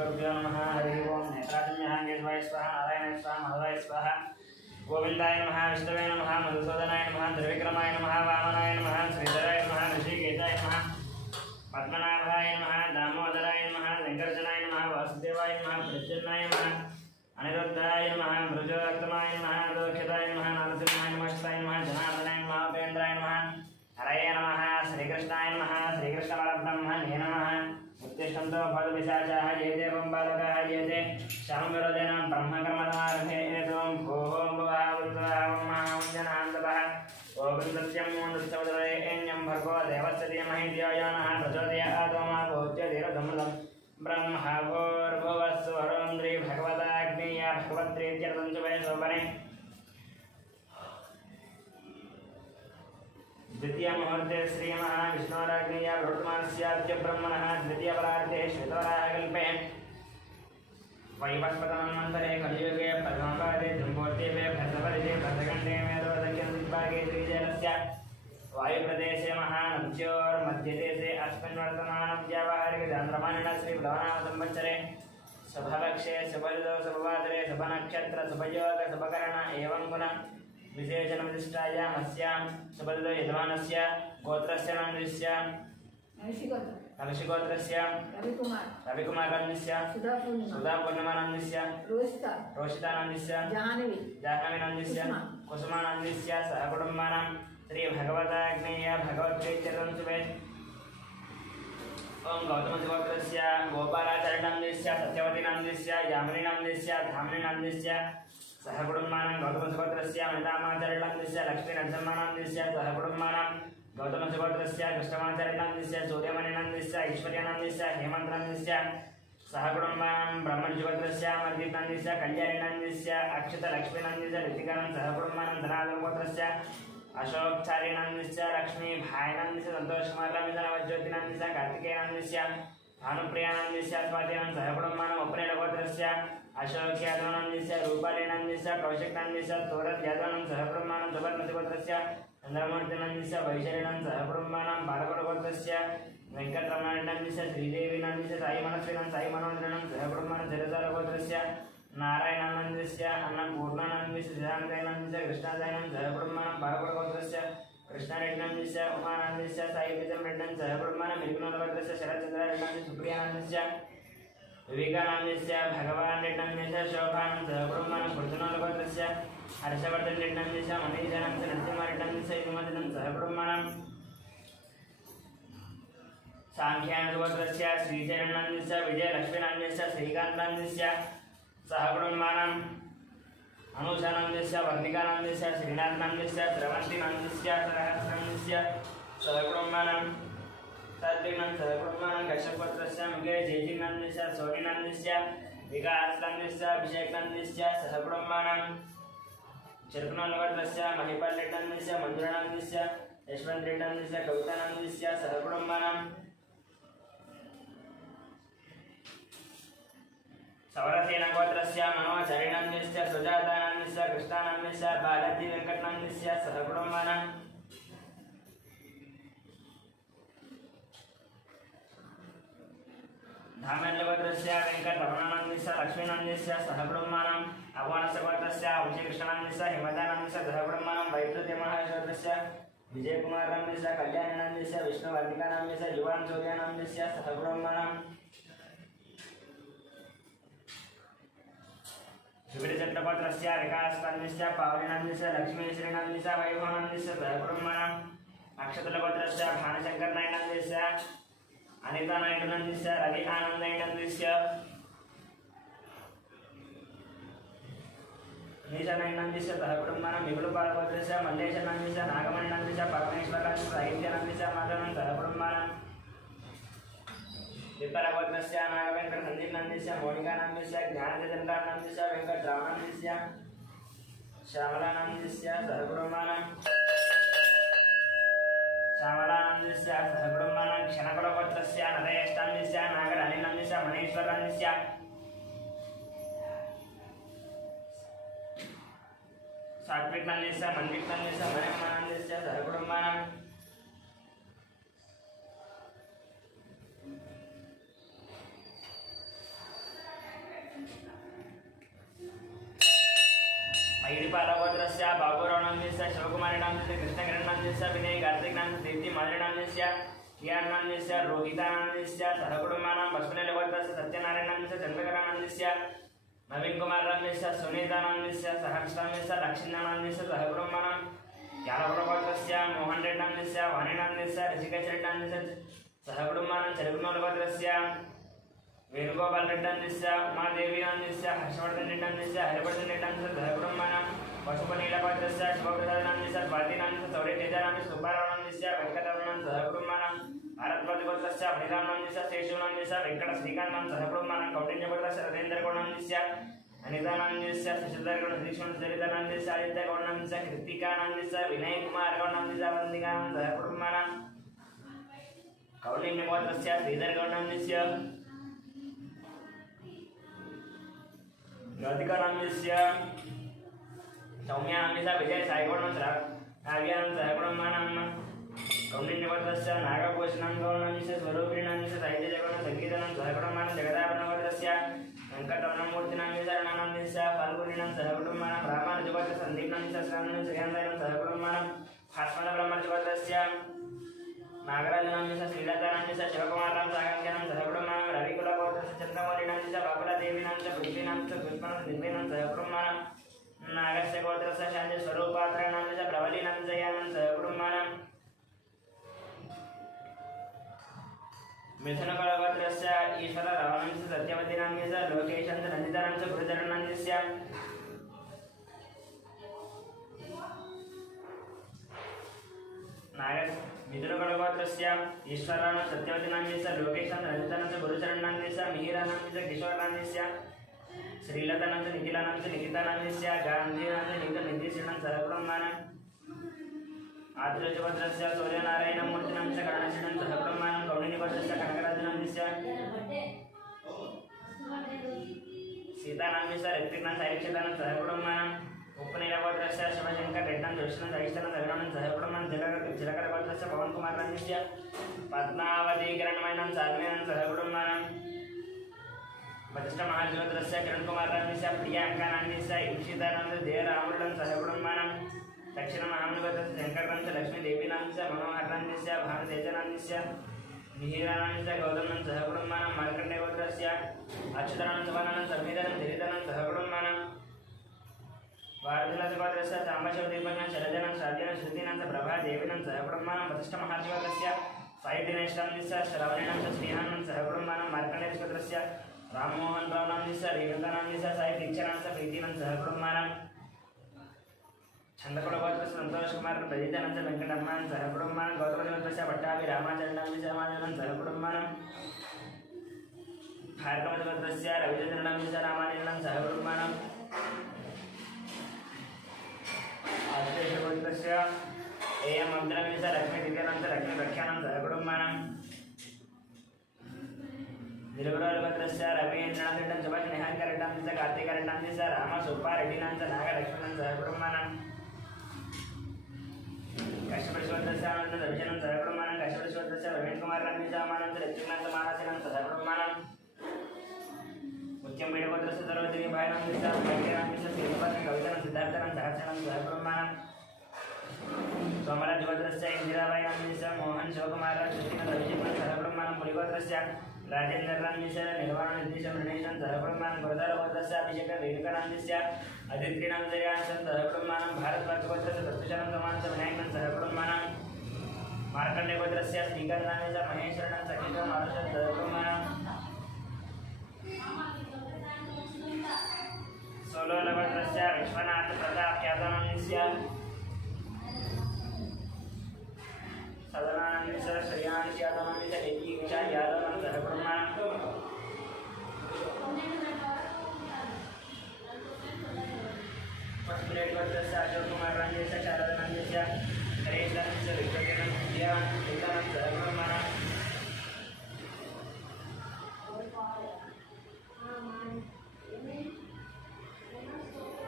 श्रीगुरुभ्यो नमः। हरि ओम। नेत्राजन्यः केशवाय स्वाहा, नारायणाय स्वाहा, माधवाय स्वाहा, गोविंदाय नमः, विष्णवे नमः, मधुसूदनाय नमः, त्रिविक्रमाय नमः, वामनाय नमः, श्रीधराय नमः, ऋषिकेशाय नमः, पद्मनाभाय नमः, दामोदराय नमः, वेंकटजनाय नमः, वासुदेवाय नमः, प्रद्युम्नाय नमः, अनिरुद्धाय नमः, मृजोत्तमाय नमः, दोक्षताय नमः, नरसिंहाय नमः, शिवाय नमः, जनार्दनाय नमः, उपेन्द्राय नमः, हरये नमः, श्रीकृष्णाय नमः, श्रीकृष्णपरब्रह्मणे नमः। उत्तिष्ठन्तो फलपिशाचाः ये देवं बालकाः ये ते शामविरोधेन ब्रह्मकर्मणारभे एतों भोः भुवः वृद्धः वम्मः जनान्दवः ओवृन्दस्यं मून्दस्तवदरेण्यं भर्गो देवस्य धीमहि धियो यो नः प्रचोदयात् मा भूत्यधीरधमृतं ब्रह्मभूर्भुवः स्वरोन्द्री भगवताग्नेया भगवत्रीत्यर्थं च वै शोभने द्वितीय मुहूर्ते श्री महाविष्णुराज्ञेय वर्तमानस्याद्य ब्रह्मणः द्वितीय परार्धे श्वेतवराहकल्पे वैवस्वतमन्वन्तरे कलियुगे प्रथमपादे जम्बोद्वीपे भद्रपरिधे भद्रखण्डे मेरुदक्षिणदिग्भागे श्रीशैलस्य वायुप्रदेशे महानद्योर्मध्यदेशे अस्मिन् वर्तमानं व्यावहारिकचान्द्रमानेन श्रीप्लवनामसंवत्सरे शुभपक्षे शुभऋतौ शुभवासरे शुभनक्षत्र शुभयोग शुभकरण एवं गुण विशेषणविशिष्टायाम् अस्यां शुभऋतौ यजमानस्य गोत्रस्य नामस्य नविशिगोत्रस्य रविकुमारस्य सुधापूर्णिमानन्दस्य रोषितानन्दस्य जाह्नवीनन्दस्य कुसुमानन्दस्य सहकुटुम्बानां श्रीभगवताग्नेय भगवत्प्रीत्यर्थं शुभे ओं गौतमशिगोत्रस्य गोपालाचार्यनन्दस्य सत्यवतीनन्दस्य यामिनीनन्दस्य धामिनीनन्दस्य सहकुटुम्बानां गौतमशिगोत्रस्य अनितामाचार्यनन्दस्य लक्ष्मीनरसिंहानन्दस्य सहकुटुम्बानां गौतमशिगोत्रस्य कृष्णमाचार्यनन्दस्य सूर्यमणिनन्दस्य ऐश्वर्यानन्दस्य हेमन्तनन्दस्य सहकुटुम्बानां ब्रह्मशिगोत्रस्य अमरदीपनन्दस्य कल्याणीनन्दस्य अक्षतलक्ष्मीनन्दस्य ऋतिकानं सहकुटुम्बानां धनाधनगोत्रस्य अशोकचार्यनन्दस्य लक्ष्मीभायनन्दस्य सन्तोषकुमारनन्दस्य नवज्योतिनन्दस्य कार्तिकेयनन्दस्य भानुप्रियानन्दस्य स्वातिनं सहकुटुम्बानाम् उपनेलगोत्रस्य अशोक्यादवनन्दस्य रूपालीनन्दस्य कौशिकनन्दस्य तोरद्यादवनं सहकुटुम्बानां सुवर्णशिगोत्रस्य चन्द्रमूर्तिनन्दस्य वैशालीनं सहकुटुम्बानां बालकुलगोत्रस्य वेङ्कटरमणनन्दस्य श्रीदेवीनन्दस्य साईमनस्विनं साईमनोदरनं सहकुटुम्बानां जलसारगोत्रस्य नारायणानन्दस्य अन्नपूर्णानन्दस्य सिद्धान्तैनन्दस्य कृष्णादायनं सहकुटुम्बानां बालकुलगोत्रस्य कृष्णरेड्डनन्दस्य उमानन्दस्य साईविजयरेड्डनं सहकुटुम्बानां मिलिकुलगोत्रस्य शरच्चन्द्ररेड्डनन्दस्य सुप्रियानन्दस्य विवेकानन्दस्य भगवान् रेड्डनन्दस्य शोभानं सहकुटुम्बानां कुर्जनगोत्रस्य हर्षवर्धन रेड्डनन्दस्य मनीषानन्दस्य नरसिंहरेड्डनन्दस्य युमदिनं सहकुटुम्बानां साङ्ख्यानगोत्रस्य श्रीशैलनन्दस्य विजयलक्ष्मीनन्दस्य श्रीकान्तनन्दस्य सहकुटुम्बानां अनुषानन्दस्य वर्णिकानन्दस्य श्रीनाथनन्दस्य स्रवन्तीनन्दस्य सहस्रनन्दस्य सहकुटुम्बानां सात्विकनं सहकुटुम्बानां कश्यपगोत्रस्य मुखे जयजिनन्दस्य सोनिनन्दस्य विकासनन्दस्य अभिषेकनन्दस्य सहकुटुम्बानां चिरकुनगोत्रस्य महिपालरेड्डनन्दस्य मञ्जुरानन्दस्य यशवन्तरेड्डनन्दस्य कवितानन्दस्य सहकुटुम्बानां सवरसेनगोत्रस्य मनोहरिनन्दस्य सुजातानन्दस्य कृष्णानन्दस्य बालाजी वेङ्कटनन्दस्य सहकुटुम्बानां धामेन्द्रगोत्रस्य वेङ्कटरमणानन्दस्य लक्ष्मीनन्दस्य सहकुटुम्बानाम् अभुवनस्य वंशीकृष्णानन्दस्य हिमदानन्दस्य सहकुटुम्बानां वैद्युतिमहाशोत्रस्य विजयकुमारनन्दस्य कल्याणीनन्दस्य विष्णुवर्णिकानन्दस्य युवान् सूर्यानन्दस्य सहकुटुम्बानां शिबिरचट्टगोत्रस्य विकासनन्दस्य पावलीनन्दस्य लक्ष्मीश्रीनन्दस्य वैभवानन्दस्य सहकुटुम्बानाम् अक्षतलगोत्रस्य भानुशङ्करनायनन्दस्य अनितानायनन्दस्य रवि आनन्दनन्दस्य नीशनन्दस्य सहकुटुम्बानां मिगुलपालगोत्रस्य मल्लेशनन्दस्य नागमणिनन्दस्य परमेश्वरनन्दस्य साहित्यानन्दस्य माधवनं सहकुटुम्बानां विपरगोत्रस्य नागवेङ्कटसन्दीपनन्दस्य मोनिकानन्दस्य ज्ञानचन्द्रानन्दस्य वेङ्कटरामानन्दस्य श्यामलानन्दस्य सहकुटुम्बानां श्यामलानन्दस्य सहकुटुम्बानां क्षणकुलगोत्रस्य नरेशनन्दस्य नागरानीनन्दस्य मणीश्वरनन्दस्य सात्विकनन्दस्य मन्दिकनन्दस्य मनमनन्दस्य सहकुटुम्बानां ఐడిపాలగోత్రస్య బాబురావునాంజస్య శివకుమారినాంజస్య కృష్ణకిరణాంజస్య వినయ్ కార్తిక్నాంజస్య దీప్తి మాలినాంజస్య కియానాంజస్య రోహితానాంజస్య సహకుటుంబానాం పశుపతిగోత్రస్య సత్యనారాయణాంజస్య చంద్రకరానందస్య నవీన్ కుమారాంజస్య సునీతానాంజస్య సహర్షాంజస్య లక్ష్మీనాంజస్య సహకుటుంబానాం యాలపురగోత్రస్య మోహన్ రెడ్డాంజస్య వాణినాంజస్య ఋషికేశరెడ్డాంజస్య సహకుటుంబానాం చెరుకునోలగోత్రస్య వేణుగోపాల్ రెడ్డాంజస్య ఉమాదేవీనాంజస్య హర్షవర్ధన్ రెడ్డాంజస్య హరివర్ధన్ రెడ్డాంజస్య సహకుటుంబానాం పశుపనీలగోత్రస్య శుభప్రసాదనాంజస్య స్వాతినాంజస్య సౌరే తేజానాంజస్య సుబ్బారావునాంజస్య వెంకటరమణం సహకుటుంబానాం భారద్వాజగోత్రస్య మణిరామనాంజస్య శేషునాంజస్య వెంకట శ్రీకాంతం సహకుటుంబానాం కౌండిన్యగోత్రస్య రవీంద్రగౌడాంజస్య అనితానాంజస్య శశిధరగౌడ శ్రీకృష్ణ చరితానాంజస్య ఆదిత్యగౌడాంజస్య కృతికానాంజస్య వినయ్ కుమార్ గౌడాంజస్య వందిగానం సహకుటుంబానాం కౌండిన్యగోత్రస్య శ్రీధరగౌడాంజస్య రాధికానాంజస్య సౌమ్యానాంజస్య విజయ సాయిగౌడం నావ్యానం సహకుటుంబానాం కౌండిన్యగోత్రస్య నాగభూషణం గౌడాంజస్య స్వరూపిణాంజస్య సాహిత్యజగౌడం సంగీతనం సహకుటుంబానాం జగదాభరణగోత్రస్య వెంకటరమణమూర్తినాంజస్య రణానందస్య ఫల్గుణినాం సహకుటుంబానాం రామానుజగోత్ర సందీప్నాంజస్య శ్రీనాంజస్య శ్రీయాందైనం సహకుటుంబానాం భాస్మద బ్రహ్మజగోత్రస్య నాగరాజనాంజస్య శ్రీలతానాంజస్య శివకుమారాం సాగంఖ్యానం సహకుటుంబానాం రవికులగోత్రస్య చంద్రమౌళినాంజస్య బాబులదేవీనాంజస్య పృథ్వీనాంజస్య పుష్పనం నిర్వేణం సహకుటుంబానాం నాగస్య గోత్రస్య శాంతి స్వరూపాత్రనాంజస్య ప్రవలీనాంజయానం సహకుటుంబానాం మిథునగోత్రస్య ఈశ్వర రావణాంజస్య సత్యవతీనాంజస్య లోకేశాంత నందితానాంజస్య గురుచరణాంజస్య మిథునగోత్రస్య ఈశ్వరాణ సత్యవతీనాంజస్య లోకేశాంత నందితానాంజస్య గురుచరణాంజస్య మిహిరానాంజస్య కిశోరాంజస్య శ్రీలతానాంజస్య నిఖిలానాంజస్య నిఖితానాంజస్య గాంధీనాంజస్య నిఖిత నిర్దేశనం సహకుటుంబానాం ఆదిరాజగోత్రస్య సూర్యనారాయణమూర్తినాంజస్య గణాశనం సహకుటుంబానాం కౌండిన్యగోత్రస్య కనకరాజనాంజస్య సీతానాంజస్య ఋత్విక్నాం సాయిక్షితానం సహకుటుంబానాం ఉప్పునీలగోత్రస్య శివశంకర్ రెడ్డాం జ్యోష్ణం సహిష్ఠానం సగణం సహకుటుంబానం చిలకరగోత్రస్య పవన్ కుమారాంజస్య పద్మావతీకరణమైనం సాధ్వీనం సహకుటుంబానాం వశిష్ఠ మహాజగోత్రస్య కిరణ్ కుమారాంజస్య ప్రియాంకానాంజస్య ఈక్షితానంద దేవరాముడం సహకుటుంబానాం దక్షిణ మహామృగోత్రస్య శంకరాంజస్య లక్ష్మీదేవీనాంజస్య మనోహరాంజస్య భానుతేజనాంజస్య మిహిరానాంజస్య గౌతమం సహకుటుంబానాం మార్కండేయగోత్రస్య అచ్యుతానంద సువర్ణానం సమీధనం ధరిధనం సహకుటుంబానాం వారధులగోత్రస్య సాంబశివదీపజ్ఞం శరజనం సాధ్యనం శృతినంత ప్రభాదేవినం సహకుటుంబానాం వశిష్ఠ మహాజగోత్రస్య సాయిదినేష్టాంజస్య శ్రవణాంజ శ్రీహానం సహకుటుంబానాం మార్కండేయగోత్రస్య రామ్మోహన్ రావునాంజస్య రేణుకానాంజస్య సాయి దీక్షానాంజ ప్రీతినం సహకుటుంబానాం చంద్రకులగోత్రస్య సంతోష్ కుమార్ ప్రజితానంద వెంకటమ్మాన్ సహకుటుంబానాం గౌతమగోత్రస్య పట్టాభి రామాచరణాంజస్య రామాచరణం సహకుటుంబానాం భార్గవగోత్రస్య రవిచంద్రనాంజస్య రామాచరణం సహకుటుంబానాం ఆదిశేషగోత్రస్య ఏఎం అబ్దులాంజస్య లక్ష్మీ దివ్యానంద లక్ష్మీ ప్రఖ్యానం సహకుటుంబానాం నిరుగురాలగోత్రస్య రవీంద్రనాథరెడ్డం సుభాష్ నిహారికరెడ్డాంజస్య కార్తీకరెడ్డాంజస్య రామ సుబ్బారెడ్డినాంజ నాగలక్ష్మణం సహకుటుంబానాం కశ్యపరిశ్వత్రస్య ఆనంద దర్శనం సహకుటుంబానాం కశ్యపరిశ్వత్రస్య రవీంద్ర కుమార్ రాంజస్యామానంద ఋత్విక్నాంత మానసినం సహకుటుంబానాం ముత్యం పీడగోత్రస్య సర్వతిని భాయనాంజస్య భాగ్యనాంజస్య శ్రీనివాసం కవితనం సిద్ధార్థనం సహస్రనం సహకుటుంబానాం సోమరాజగోత్రస్య ఇందిరాబాయినాంజస్య మోహన్ శివకుమార కృష్ణ రవిశంకర్ సహకుటుంబానాం పులిగోత్రస్య రాజేంద్రనాంజస్య నిర్వాణ నిర్దేశం రణేశం సహకుటుంబానాం గురదారగోత్రస్య అభిషేక రేణుకానాంజస్య అదిత్రినాంజయాసం సహకుటుంబానాం భారద్వాజగోత్రస్య తత్వశరం సమానంత వినాయకం సహకుటుంబానాం మార్కండేయగోత్రస్య శ్రీకాంతాంజస్య మహేశ్వరణం సఖితం మారుష సహకుటుంబానాం सोलोलगोत्रस्य विश्वनाथ प्रताप यादवांस्य सदनानंदस्य श्रेयांश यादवांस्य एकीक्षा यादवां सहकुर्मान् पशुपतिगोत्रस्य अशोक कुमार रांजस्य शारदानंदस्य हरेशनंस्य विक्रमेण विद्यावान् एकानं सहकुर्मान्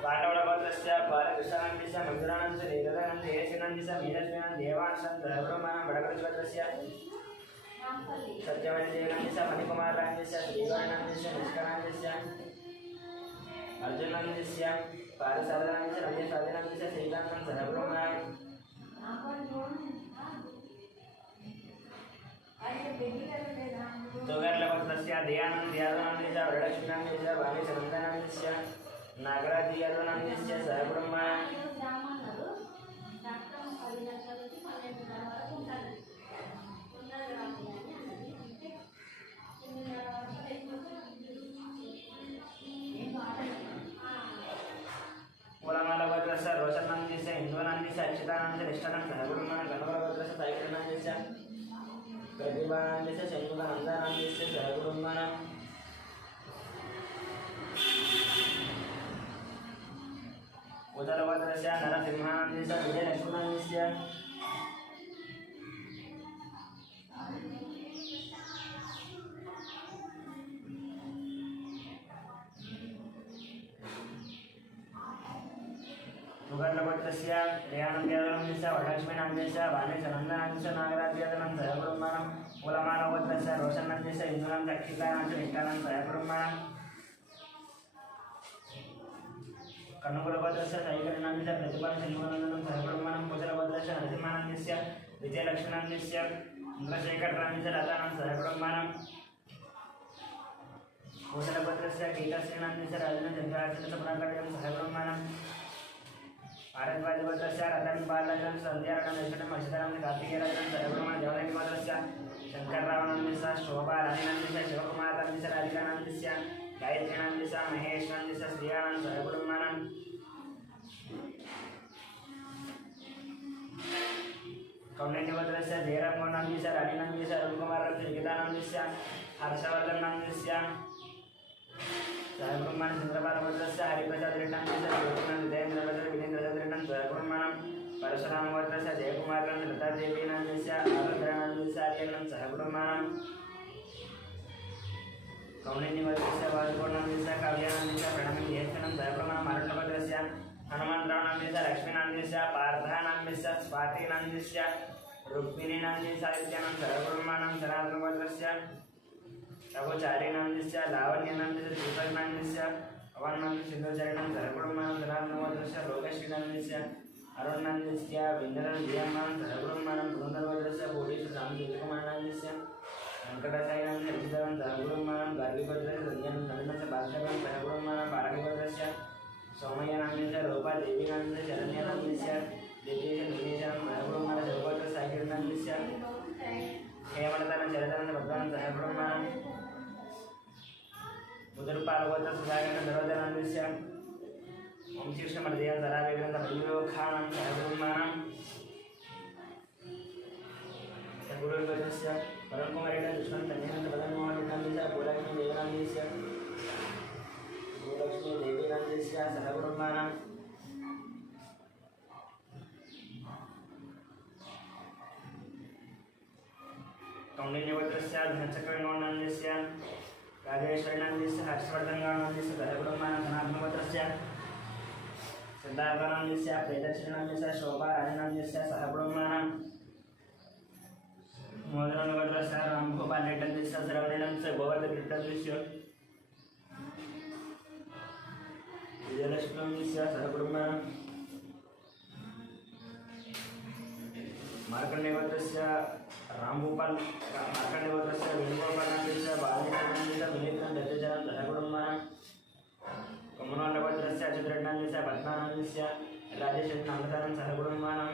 पांडवगोत्रस्य बालकृष्णानंदस्य मधुरानंदस्य लीलानंदस्य हेयसिनानंदस्य मीनश्रीनाथ देवांशं सहकुर्मान् बडगोत्रस्य सत्यवतीदेवानंदस्य मणिकुमारानंदस्य श्रीवारानंदस्य निष्कानंदस्य अर्जुनन्दस्य पारसारदानस्य रमेशादिनन्दस्य श्रीकान्तं सहब्रह्मणां तोगर्लभक्तस्य दयानन्दयादनन्दस्य वरलक्ष्मीनन्दस्य वाणीसनन्दनन्दस्य नागराजयादनन्दस्य सहब्रह्मणां कुलमालभद्रस्य रोशनन्दस्य हिन्दुनन्दस्य अक्षतानन्दस्य निष्ठानं सहब्रह्मणां गणपतभद्रस्य साईकृष्णन्दस्य प्रतिभानन्दस्य शण्मुखानन्दानन्दस्य सहब्रह्मणां उदरभद्रस्य नरसिंहानन्दस्य विजयलक्ष्मणस्य सुगर्लभद्रस्य दयानन्दयादनन्दस्य वरलक्ष्मीनन्दस्य वाणीसनन्दनन्दस्य नागराजयादनं सहब्रह्मणां कुलमालभद्रस्य रोशनन्दस्य हिन्दुनन्दस्य अक्षितानन्दस्य निष्ठानं सहब्रह्मणां कन्नूरभद्रस्य साईकर्णन्दस्य प्रतिभाशण्मुखानन्दनं सहब्रह्मणां कुशलभद्रस्य नरसिंहानन्दस्य विजयलक्ष्मणन्दस्य चन्द्रशेखरनन्दस्य लतानं सहब्रह्मणां कुशलभद्रस्य गीताश्रीनन्दस्य राजनचन्द्रार्चनस्य पुनर्कटकं सहब्रह्मणां भारद्वाजभद्रस्य रतन बालनं संध्यारणं अक्षतानं कार्तिकेयनं सहब्रह्मणां देवनाथभद्रस्य शंकररावनन्दस्य शोभाराणीनन्दस्य शिवकुमारनन्दस्य राधिकानन्दस्य गायत्रीनन्दस्य महेशनन्दस्य श्रियानं सहब्रह्मणां कौण्डिन्यभद्रस्य जयरामनन्दस्य राणीनन्दस्य अरुणकुमारनन्दस्य निकितानन्दस्य हर्षवर्धननन्दस्य सहब्रह्मणां चन्द्रबालभद्रस्य हरिप्रसादरेड्डनन्दस्य ज्योतिनन्दस्य विजेन्द्रभद्रनं सहब्रह्मणां परशुरामभद्रस्य जयकुमारनन्दस्य लतादेवीनन्दस्य आरुद्रानन्दस्य आर्यनं सहब्रह्मणां कौण्डिन्यभद्रस्य वासुपूर्णनन्दस्य काव्यानन्दस्य प्रणमिज्येष्ठनं सहब्रह्मणां अरुणभद्रस्य हनुमन्तरावनन्दस्य लक्ष्मीनन्दस्य पार्थानन्दस्य स्वातिनन्दस्य रुक्मिणीनन्दस्य आदित्यानं सहब्रह्मणां सनातनभद्रस्य रघुचारीनन्दस्य लावण्यनन्दस्य दीपकनन्दस्य अवनन्दस्य सिन्धुचरणं सहब्रह्मणां सनातनभद्रस्य लोकश्रीनन्दस्य अरुणनन्दस्य विन्दरनन्दीयमां सहब्रह्मणां पुरन्दरभद्रस्य कोटीश्वर रामदेवकुमारनन्दस्य वेङ्कटसायनन्दस्य रचितवं सहब्रह्मणां गार्गीभद्रस्य संज्ञानन्दस्य भास्करं सहब्रह्मणां बालकीभद्रस्य सोमयनन्दस्य रूपादेवीनन्दस्य शरण्यनन्दस्य दिव्येश दिनेशनं सहब्रह्मणां सर्वत्र साईकृष्णनन्दस्य हेमलतानं चरितानन्द भगवान् सहब्रह्मणां उदरपालभद्र सुधाकरनं धरोधरनन्दस्य वंशीकृष्णमर्दयं धरावेदनं मयूरोखानं सहब्रह्मणां गुरुर्भद्रस्य वरुणकुमारेण दुष्मन् तन्यनन्द मदनमोहननन्दस्य भूलक्ष्मीदेवनन्दस्य भूलक्ष्मीदेवीनन्दस्य सहब्रह्मणां कौण्डिन्यभद्रस्य धनचक्रगौणनन्दस्य राजेश्वरीनन्दस्य हर्षवर्धनगौणनन्दस्य सहब्रह्मणां सनातनभद्रस्य सिद्धार्थनन्दस्य प्रियदर्शननन्दस्य शोभाराजनन्दस्य सहब्रह्मणां मोदनभद्रस्य रामगोपालरेड्डनन्दस्य श्रवणनन्दस्य गोवर्धनरेड्डनन्दस्य विजयलक्ष्मीनन्दस्य सहब्रह्मणां मार्कण्डेयभद्रस्य रामगोपाल मार्कण्डेयभद्रस्य वेणुगोपालनन्दस्य बालनन्दस्य विनीतं दत्तजनं सहब्रह्मणां कमलाण्डभद्रस्य अच्युतरेड्डनन्दस्य पद्मानन्दस्य राजेशनन्दनं सहब्रह्मणां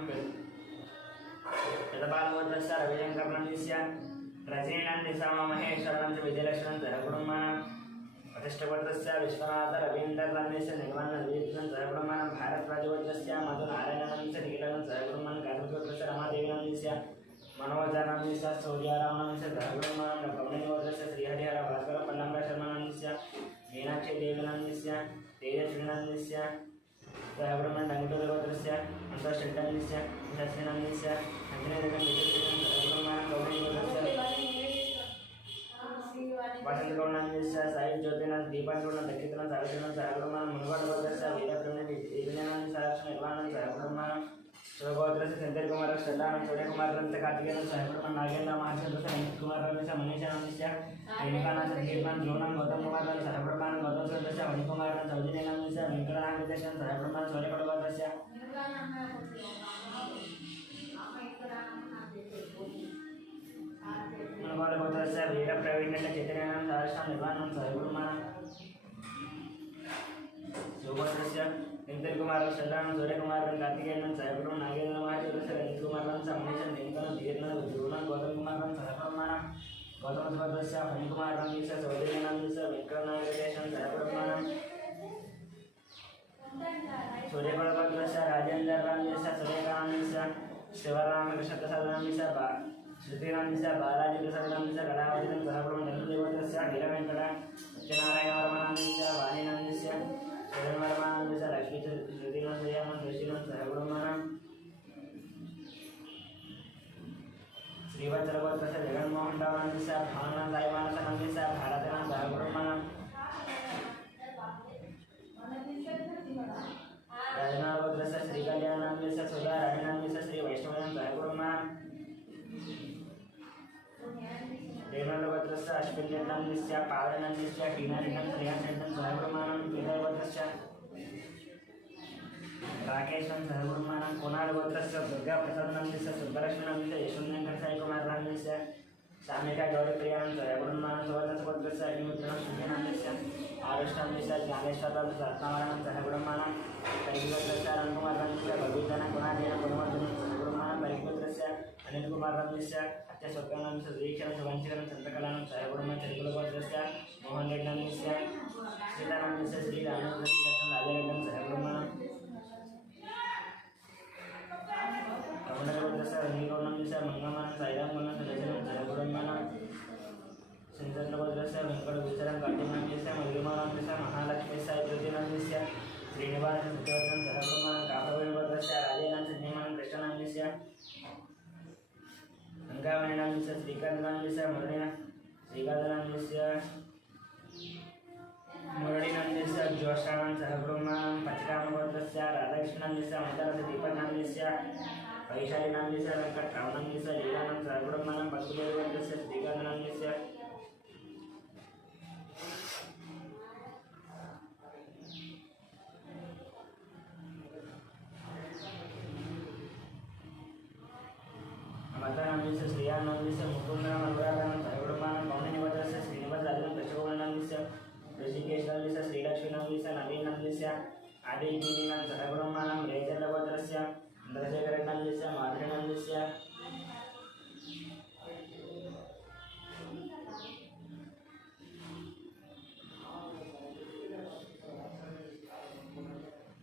यदबालभद्रस्य रविशङ्करनन्दस्य रजनीनन्दस्य महेश्वरनन्दस्य विजयलक्ष्मणं सहब्रह्मणां प्रतिष्ठभद्रस्य विश्वनाथ रवीन्द्रनन्दस्य निर्मलनन्दीतं सहब्रह्मणां भारद्वाजभद्रस्य मधुनारायणनन्दस्य निखिलं सहब्रह्मणां कार्तिकभद्रस्य रमादेवीनन्दस्य मनोजानन्दस्य सूर्यारामनन्दस्य सहब्रह्मणां कौण्डिन्यभद्रस्य श्रीहरिहर भास्कर पल्लंगा शर्मानन्दस्य मीनाक्षी देवीनन्दस्य तेजस्वीनन्दस्य सहब्रह्मणां डङ्गुटभद्रस्य अन्तःषड्डनन्दस्य शशिनन्दस्य सहब्रह्मणां कौण्डिन्यभद्रस्य वसन्तगौणनन्दस्य साई ज्योतिनन्दस्य दीपांशुनन्दस्य दक्षिणनन्दस्य सावित्रीनन्दस्य सहब्रह्मणां मुनिगौडभद्रस्य वीरब्रह्मण्य देवीनन्दस्य सहब्रह्मणां शिवगोत्रस्य सेंथरकुमारस्य श्रद्धानं सूर्यकुमारनन्दस्य कार्तिकेयनन्दस्य सहब्रह्मणां नागेन्द्र महाशयनन्दस्य अनितकुमारनन्दस्य मनीषानन्दस्य रेणुकानन्दस्य कीर्तनं जोनं गौतमकुमारनन्दस्य सहब्रह्मणां गौतमचन्द्रस्य मणिकुमारनन्दस्य सौजन्यनन्दस्य शीतलानागदेशं सहब्रह्मण सूर्यकडगोत्रस्य मनोगोत्रस्य वीरप्रवीण्यं चैतन्यं सहर्षं निर्वाणं सहब्रह्मण सुगोत्रस्य इंद्रकुमारं शल्लानं सूर्यकुमारं कार्तिकेयनं सहब्रह्मण नागेन्द्र महादेवस्य रंजकुमारं समनीशं निंकनं धीर्नं विद्रुनं गौतमकुमारं सहब्रह्मण गौतमकुमारस्य फणिकुमारं ईश सौदेयनं ईश वेंकटनागदेशं सहब्रह्मण सूर्यकुलभद्रस्य राजेन्द्ररामस्य सूर्यकामस्य शिवरामकृष्णप्रसादनामस्य श्रुतिनामस्य बालाजीप्रसादनामस्य कलावतीनं सहब्रह्मण धनुदेवतस्य नीलवेंकट सत्यनारायणवर्मनामस्य वाणीनामस्य श्रीवर्मनामस्य लक्ष्मी श्रुतिनामयं ऋषिनं सहब्रह्मण श्रीवत्सरगोत्रस्य जगन्मोहनरामस्य भावनादायमानसनामस्य भारतनां सहब्रह्मण राजनागोत्रस्य श्रीकल्याणामस्य सुधा राजनामस्य श्री वैष्णवनां सहब्रह्मण देवनगोत्रस्य अश्विन्यनामस्य पावनामस्य टीनारिणं श्रेयांशनं सहब्रह्मणं पीतगोत्रस्य राकेशं सहब्रह्मणं कोणालगोत्रस्य दुर्गाप्रसादनामस्य सुब्बलक्ष्मीनामस्य यशोधरकुमारनामस्य सामिका गौरीप्रियानं सहब्रह्मणं सुवर्णगोत्रस्य अग्निमित्रं सूर्यनामस्य आरुष्टामस्य ज्ञानेश्वरनामस्य रत्नावरणं सहब्रह्मणं परिगोत्रस्य रंगकुमारनामस्य भगवतीनां गुणाधीनं गुणवर्धनं सहब्रह्मणं परिगोत्रस्य अनिलकुमारनामस्य अत्यस्वर्गनामस्य सुदीक्षणं सुवंशिकनं चन्द्रकलानं सहब्रह्मणं चरिकुलगोत्रस्य मोहनरेड्डनामस्य सीतानामस्य श्रीरामचन्द्रश्रीरत्नं राजारेड्डं सहब्रह्मणं कमलगोत्रस्य रंगीगौरनामस्य मंगमानं साईरामगुणं सुदर्शनं सहब्रह्मणं चन्द्रगोत्रस्य वेंकटभूषणं कार्तिकनामस्य मधुरमानामस्य महालक्ष्मी साईप्रतिनामस्य श्रीनिवासं सत्यवतं सहब्रह्मणं काफलगोत्रस्य राजेनां संजीवनं कृष्णनामस्य अंगावणनामस्य श्रीकान्तनामस्य मुरळीनामस्य जोषाणां सहब्रह्मणं पचकामगोत्रस्य राधाकृष्णनामस्य मन्दरस्य दीपकनामस्य वैशालीनामस्य वेंकटरामनामस्य लीलानां सहब्रह्मणं पशुदेवगोत्रस्य श्रीकान्तनामस्य मदनामस्य श्रीयानामस्य मुकुन्दनां अनुराधानं सहब्रह्मणं कौण्डिन्यगोत्रस्य श्रीनिवासराजनं दशगोवर्णनामस्य ऋषिकेशनामस्य श्रीलक्ष्मीनामस्य नवीनामस्य आदिनीनां सहब्रह्मणं रेचलगोत्रस्य चन्द्रशेखरनामस्य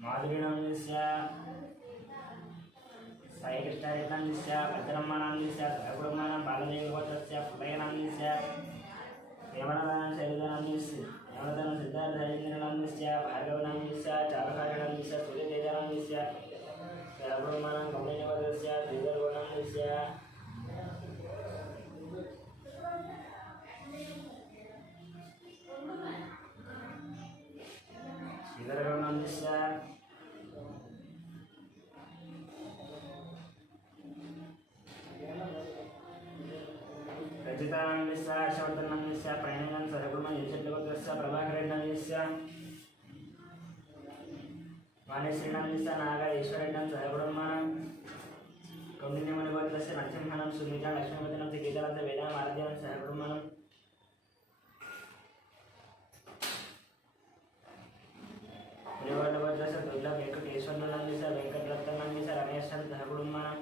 माधुरीनामस्य साई कृष्णारेड्डनामस्य भद्रम्मानामस्य सहब्रह्मणं बालदेवगोत्रस्य पुलयनामस्य देवनदानं शैलजानामस्य देवनदानं सिद्धार्थराजेन्द्रनामस्य भार्गवनामस्य चारुकार्यनामस्य सूर्यतेजनामस्य सहब्रह्मणं कौण्डिन्यगोत्रस्य श्रीधरगोनामस्य श्रीधरगोनामस्य रजितानामस्य हर्षवर्धनामस्य प्रणयनं सहब्रह्मणं यशोधरगोत्रस्य प्रभाकरेड्डनामस्य वाणीश्रीनामस्य नागेश्वरेड्डं सहब्रह्मणं कौण्डिन्यगोत्रस्य नरसिंहनं सुनीता लक्ष्मीवदनं गीतानां वेदानां आराध्यनं सहब्रह्मणं परिवारगोत्रस्य दुर्लभ वेंकटेश्वरनामस्य वेंकटरत्ननामस्य रमेशं सहब्रह्मणं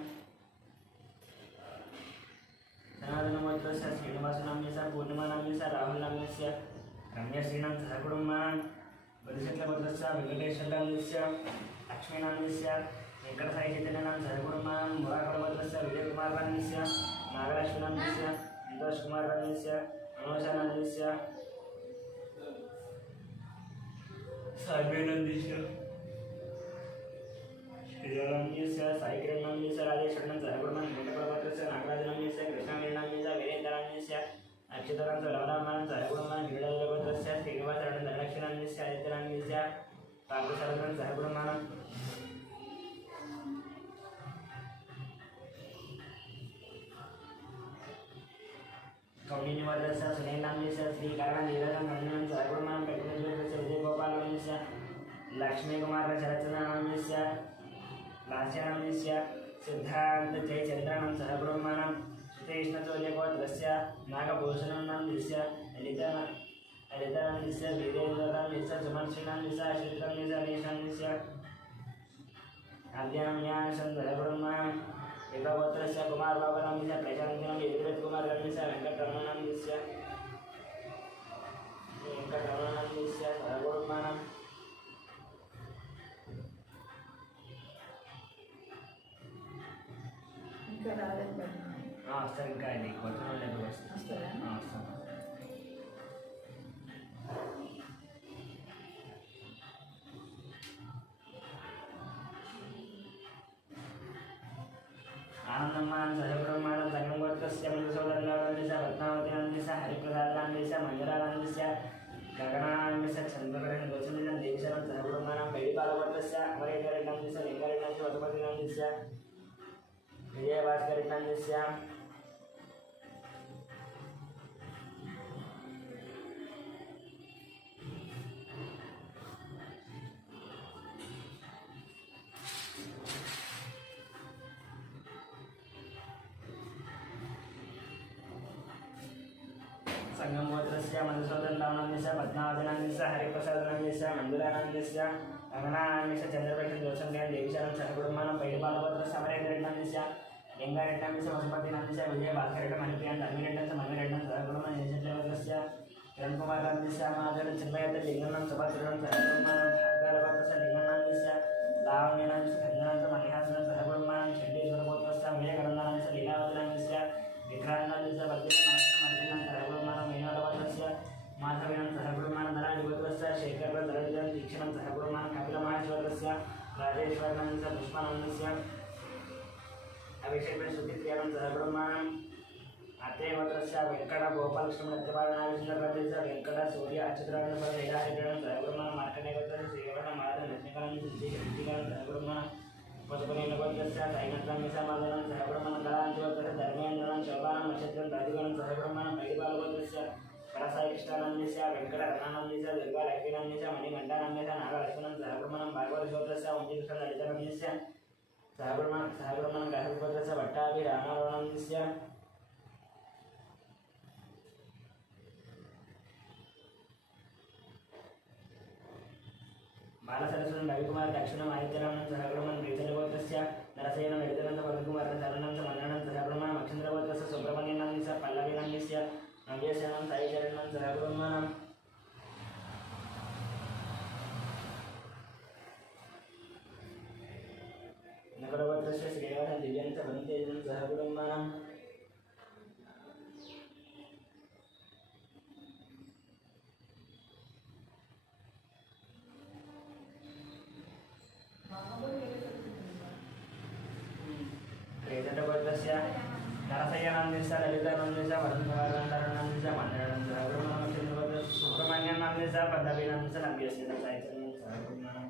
सनातनगोत्रस्य श्रीनिवासनामस्य पूर्णिमानामस्य राहुलनामस्य रम्यश्रीनां सहब्रह्मणं वरिष्ठगोत्रस्य वेंकटेश्वरनामस्य लक्ष्मीनामस्य वेंकटसाईचैतन्यनां सहब्रह्मणं मुराकलगोत्रस्य विजयकुमारनामस्य नागलक्ष्मीनामस्य संतोषकुमारनामस्य मनोजनामस्य साईनामस्य श्रीरामस्य साईकिरणनामस्य राजेश्वरनं सहब्रह्मणं वेंकटगोत्रस्य नागराजनामस्य कृष्णवीरनामस्य वीरेन्द्रनामस्य अक्षतरांचं रामरामानं सहब्रह्मणं गिरिराजगोत्रस्य श्रीनिवासराणं धनलक्ष्मीनामस्य आदित्यनामस्य पार्थसारथं सहब्रह्मणं कौण्डिन्यगोत्रस्य सुनीलनामस्य श्रीकारणनीरजं मन्दिरं सहब्रह्मणं प्रकृतिगोत्रस्य विजयगोपालनामस्य लक्ष्मीकुमार शरचनानन्दस्य लास्यानन्दस्य सिद्धान्त जयचन्द्रानं सह ब्रह्माणं कृष्णचौर्यगोत्रस्य नागभूषणनन्दस्य ललितानन्दस्य वीरेन्द्रनन्दस्य सुमर्षिनन्दस्य श्रीधरनन्दस्य नीशानन्दस्य आद्यान्यासं सह ब्रह्माणं एकगोत्रस्य कुमारबाबनन्दस्य प्रशान्तिनं यजुवेदकुमारनन्दस्य वेङ्कटरमणनन्दस्य सह ब्रह्माणं వస్తారు ఇంకా ఇది కొత్త వస్తారా? వస్తాను. ఆనందమ్మాన్ సహబ్రహ్మాణం సంగమోత్కస్య మధుసోదరులానందస్య పద్మావతినందస్య హరిప్రసాదానందస్య మంజురానందస్య గగనానందస్య చంద్రగ్రహణ దోషనిధం దేవశరం సహబ్రహ్మాణం బైడిపాలవర్తస్య అమరేంద్రనందస్య లింగరేణందస్య వసుపతినందస్య విజయభాస్కరినందస్య संगमोत्रस्य मधुसूदनानन्दस्य पद्मावतिनन्दस्य हरिप्रसादनन्दस्य मंजुलानन्दस्य गगनानन्दस्य चंद्रप्रकाश दोषंज्ञान देवीशरण सहकुटुंबानं पैडपालपत्रस्य अमरेन्द्रनन्दस्य लिंगारेड्डनन्दस्य वसुपतिनन्दस्य विजयभास्करेड्ड मणिप्रियान् धर्मिरेड्डस्य मणिरेड्डन् सहकुटुंबं यशस्वीवर्गस्य किरणकुमारनन्दस्य माधवन चिन्मयत्र लिंगनं सुभद्रनं सहकुटुंबानं भाग्यलपत्रस्य लिंगनन्दस्य लावण्यनन्दस्य खञ्जनस्य मणिहासनं सहकुटुंबानं चण्डीश्वरगोत्रस्य विजयकरन्दनन्दस्य लीलावतिनन्दस्य विक्रान्तनन्दस्य भद्रनन्दस्य माधवेन सहकुटुंबानं धनाधिपतिस्य शेखर धरजन दीक्षणं सहकुटुंबानं कपिलमहेश्वरस्य राजेश्वरनन्दस्य पुष्पानन्दस्य अभिषेक सुचित्रियानं सहकुटुंबानं अतेवत्रस्य वेंकट गोपालकृष्ण नृत्यपालनाविष्णुरस्य वेंकट सूर्य अच्युतराजस्य लीलाहरिग्रहणं सहकुटुंबानं मार्कण्डेयगोत्रस्य श्रीवर्ण माधव लक्ष्मीकानन्दस्य श्रीकानन्दस्य सहकुटुंबानं पशुपतिनगोत्रस्य साईनाथनन्दस्य माधवनं सहकुटुंबानं दलान्तिवत्रस्य धर्मेन्द्रनं शोभानं नक्षत्रं राजगुणं सहकुटुंबानं पैडिपालगोत्रस्य कलसाई कृष्णानन्दस्य वेंकटरमणानन्दस्य दुर्गालक्ष्मीनन्दस्य मणिकण्ठानन्दस्य नागलक्ष्मणं सहकुटुंबानं भागवतगोत्रस्य वंशीकृष्ण ललितानन्दस्य सहकुटुंबानं गायकगोत्रस्य भट्टाभिरामानन्दस्य बालसरस्वती रविकुमार दक्षिणं आदित्यनामं सहकुटुंबं प्रीतलगोत्रस्य नरसेनं ललितानन्द वर्धकुमारं शरणं मन्नानं सहकुटुंबानं अक्षन्द्रगोत्रस्य सुब्रह्मण्यनन्दस्य पल्लवीनन्दस्य नव्यसेनं साईचरणं सहकुटुंबानं नगरगोत्रस्य श्रीनिवासन दिव्यन्त वन्तेजं सहकुटुंबानं प्रेतगोत्रस्य नरसय्यनन्दस्य ललितानन्दस्य वर्धकुमारनन्दस्य मन्दिरं सहकुटुंबानं चन्द्रगोत्रस्य सुब्रह्मण्यनन्दस्य पल्लवीनन्दस्य नव्यसेनं साईचरणं सहकुटुंबानं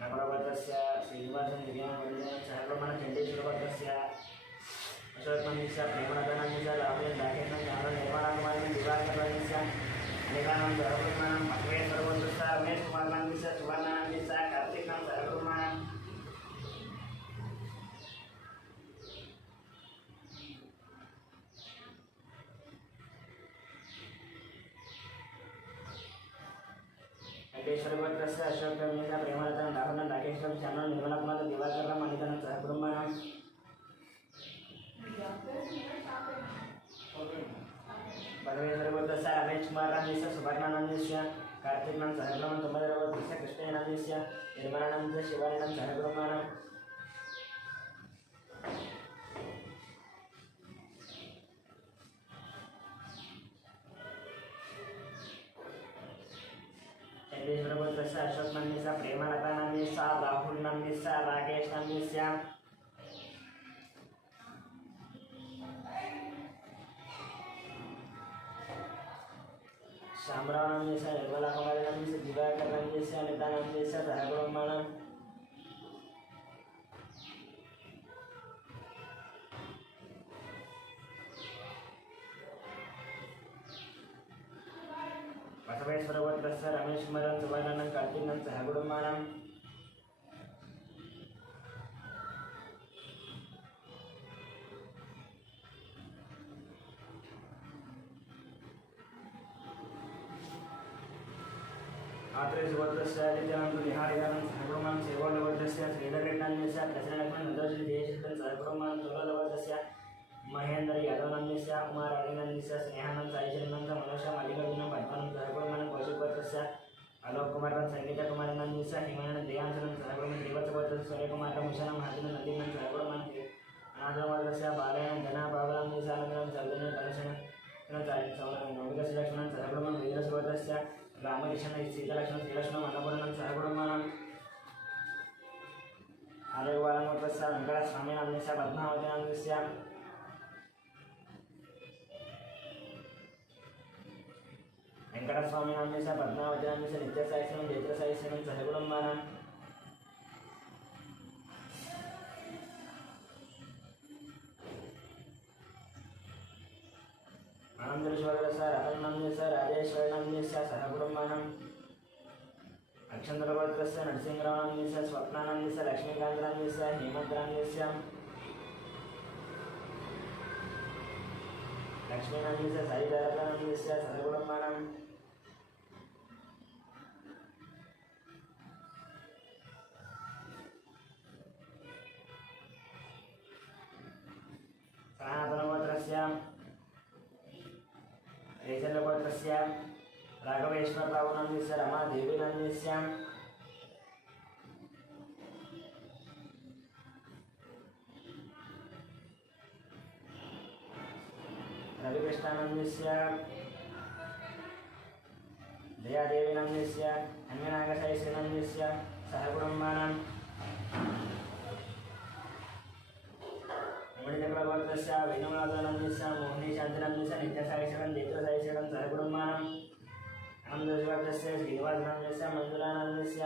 नगरगोत्रस्य श्रीनिवासन दिव्यन्त सहकुटुंबानं चण्डीश्वरगोत्रस्य अशोकनन्दस्य प्रेमनन्दस्य लावण्य दाकेनं ज्ञान निर्मलाकुमारी दिवाकरनन्दस्य अनेकानं सहकुटुंबानं महेश्वरगोत्रस्य रमेश कुमारनन्दस्य सुवर्णनन्दस्य कार्तिकं सहकुटुंबानं वेंकटेश्वरगोत्रस्य अशोकनन्दस्य प्रेमलतं राहुलं राकेशं चरणं निर्मलाकुमार दिवाकरं मणिकनं सहकुटुंबानं परमेश्वरगोत्रस्य रमेश कुमारनन्दस्य सुवर्णनन्दस्य कार्तिकं सहकुटुंबं तुंबदरगोत्रस्य कृष्णनन्दस्य निर्मलानन्दस्य शिवानन्दं सहकुटुंबानं चण्डीश्वरगोत्रस्य अशोकनन्दस्य प्रेमलतानन्दस्य राहुलनन्दस्य राकेशनन्दस्य शामरावनन्दस्य निर्मलाकुमारीनन्दस्य दिवाकरनन्दस्य अनितानन्दस्य सहकुटुंबानं सर्वेश्वरगोत्रस्य रमेश कुमारं सुवर्णनं कार्तिकं सह कुटुम्बानां आत्रेयगोत्रस्य आदित्यानंद निहारियानं सह कुटुम्बानां सेवागोत्रस्य श्रीधररेड्डस्य प्रसन्नलक्ष्मण नंदोश्री देशस्थं सह कुटुम्बानां दुर्गागोत्रस्य महेंद्र यादवनंदस्य कुमार अरिनंदस्य स्नेहानंद साईचरणंद मनोज मल्लिकार्जुन पद्मानंद सह कुटुम्बानां कौशिकगोत्रस्य आलोक कुमार संगीता कुमार नंदस्य हिमानंद देवांशनं सह कुटुम्बानां देवत्वगोत्रस्य सूर्यकुमार मुशनं महाजन नंदीनं सह कुटुम्बानां अनाथगोत्रस्य बालयन धना बाबुरामस्य आनंदनं सर्वजन कलशनं नौमिकस्य लक्ष्मणं सह कुटुम्बानां वीरसगोत्रस्य रामकृष्ण सीतालक्ष्मण श्रीलक्ष्मण मनोपुरनं सह कुटुम्बानां आलयवालमूर्तस्य वेंकटस्वामिनाम्नस्य पद्मावतीनाम्नस्य वेंकटस्वामिनाम्नस्य पद्मावतीनाम्नस्य नित्यसायिस्वनं जैत्रसायिस्वनं सह कुटुम्बानां आनंदश्वरस्य रतननाम्नस्य राजेश्वरनाम्नस्य सह कुटुम्बानां अक्षन्द्रगोत्रस्य नरसिंहरावनाम्नस्य स्वप्नानाम्नस्य लक्ष्मीकान्तनाम्नस्य हेमन्तनाम्नस्य लक्ष्मीनाम्नस्य साईदारकानाम्नस्य सह कुटुम्बानां सनातनगोत्रस्य रेजलगोत्रस्य राघवेश्वररावनाम्नस्य रमादेवीनाम्नस्य रविकृष्णानाम्नस्य दयादेवीनाम्नस्य अन्यनागसायिस्वनाम्नस्य सह कुटुम्बानां मणिचक्रगोत्रस्य वेणुनाथनाम्नस्य मोहिनीशान्तिनाम्नस्य नित्यसायिस्वनं जैत्रसायिस्वनं सह कुटुम्बानां आनन्दगोत्रस्य श्रीनिवासनाम्नस्य मञ्जुलानाम्नस्य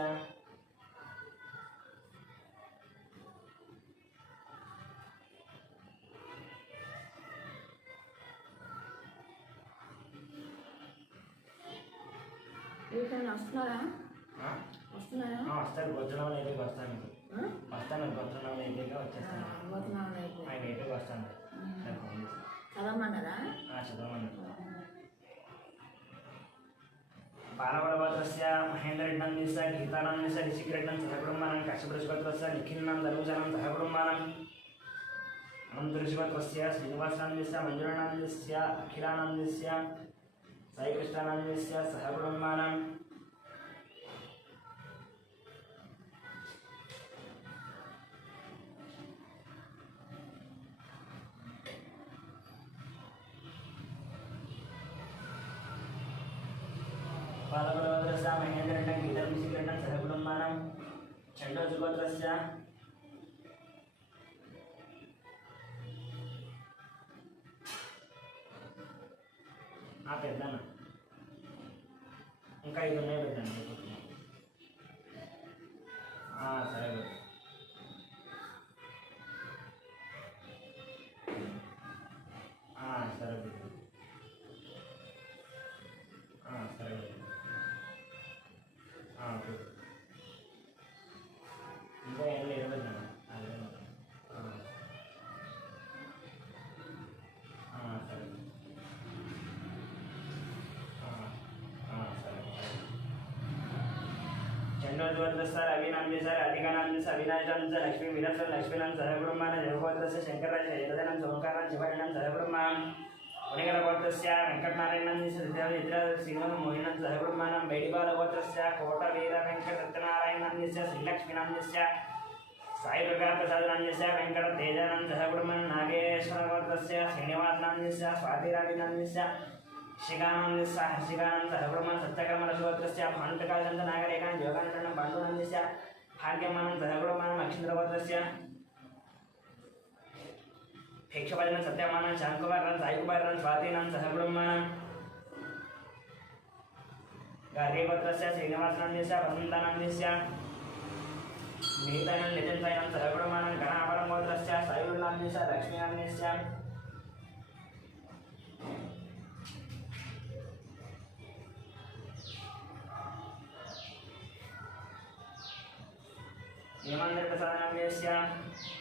వస్తున్నారా? వస్తారు గోత్రనామం అయితే వస్తాను వస్తాను గోత్రనామం అయితే వచ్చేస్తాను ఆయన అయితే వస్తాను చదవమన్నారా? చదవమన్నారు बालवलगोत्रस्य महेन्द्ररेड्डनस्य गीतानन्दस्य ऋषिकरेड्डनं सह कुटुम्बानां कश्यपऋषिगोत्रस्य निखिलनं धनुजनं सह कुटुम्बानां अनन्तऋषिगोत्रस्य श्रीनिवासनाम्नस्य मञ्जुलानाम्नस्य अखिलानन्दस्य साईकृष्णानन्दस्य सह कुटुम्बानां बालवलगोत्रस्य महेन्द्ररेड्डनं गीतानं ऋषिकरेड्डनं सह कुटुम्बानां चण्डोजुगोत्रस्य పెద్దన్న ఇంకా 5 ఉన్నాయి పెట్టండి సరే సరే సరే ఇంకా 20 పెట్టండి चंद्रज्योतिषर अभिनाम्यसर अधिकानाम्यसर अविनाशांस लक्ष्मी विरसर लक्ष्मीनां सहकुटुम्बानां जयगोत्रस्य शंकरराज शैलधनं सोमकारां शिवनां सहकुटुम्बानां उडिगलगोत्रस्य वेंकटनारायणस्य सिद्धविद्रा श्रीनिवास मोहिनं सहकुटुम्बानां बैडिबालगोत्रस्य कोटवीर वेंकटसत्यनारायणस्य श्रीलक्ष्मीनाम्यस्य साई दुर्गाप्रसादनाम्यस्य वेंकटतेजानं सहकुटुम्बानां नागेश्वरगोत्रस्य श्रीनिवासनाम्यस्य स्वातिराविनाम्यस्य शिगानंदस्य हर्षिगानंद सहकुटुम्बानां सत्यकर्मरसगोत्रस्य भानुप्रकाशनंद नागरेखानं योगानन्दनं पाण्डुनन्दस्य भाग्यमानं सहकुटुम्बानां अक्षिन्द्रगोत्रस्य भिक्षुभजनं सत्यमानं शान्तकुमारं साईकुमारं स्वातीनां सहकुटुम्बानां गार्गीगोत्रस्य श्रीनिवासनन्दस्य वसन्तानन्दस्य नीतानं नितिनसायनं सहकुटुम्बानां गणाभरणं गोत्रस्य सायुर्नाम्यस्य लक्ष्मीनाम्यस्य हेमन्तप्रसादनम्यस्य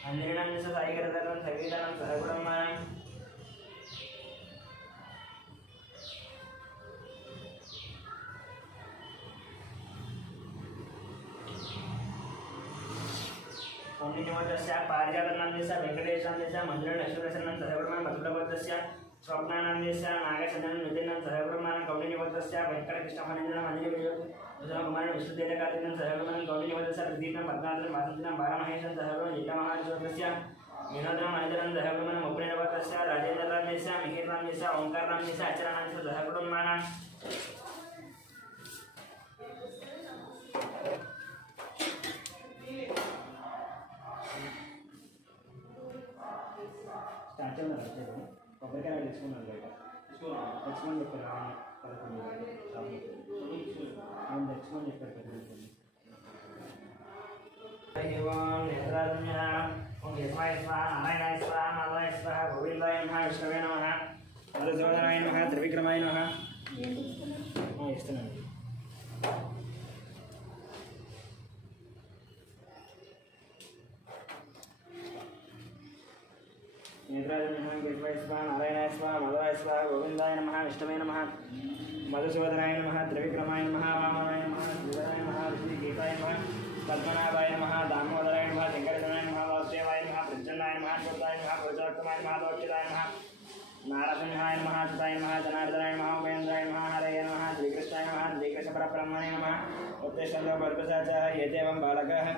अन्निनं च सायिकरतनं सवितनं सहगुणमानं ओनिनिवदस्य पारिजातनम्यस्य वेंकटेशनम्यस्य मन्दिरनश्वरसनं सहगुणमानं मधुरवदस्य स्वप्नानम्यस्य नागचन्द्रनं नितिनं सहगुणमानं कौलिनिवदस्य वेंकटकृष्णमनिन्दनं मन्दिरविजय कुमारन विष्णुदेवकादिनं सहगुणमानं कौलिनिवदस्य प्रदीपनं पद्मावतं वासन्तिनं बालमहेशं सहगुणं लीलामहाज्योतस्य विनोदनं अनितरं सहगुणमानं उपनिवदस्य राजेन्द्रनाम्यस्य मिहिरनाम्यस्य ओंकारनाम्यस्य अचरनाम्यस्य सहगुणमानं त्रिविक्रमाय नमः नारायणाय स्वाहा मधुराय स्वाहा गोविंदाय नमः विष्णवे नमः मधुसूदनाय नमः त्रिविक्रमाय नमः वामनाय नमः श्रीधराय नमः ऋषिकेताय नमः पद्मनाभाय नमः दामोदराय नमः शंकरचनाय नमः वासुदेवाय नमः प्रज्जनाय नमः श्रोताय नमः पुरुषोत्तमाय नमः दोक्षिताय नमः नारसिंहाय नमः सुताय नमः जनार्दनाय नमः उपेन्द्राय नमः हरये नमः श्रीकृष्णाय नमः श्रीकृष्णपरब्रह्मणे नमः उत्तिष्ठन्तु भर्गसाचाः एतेवं बालकाः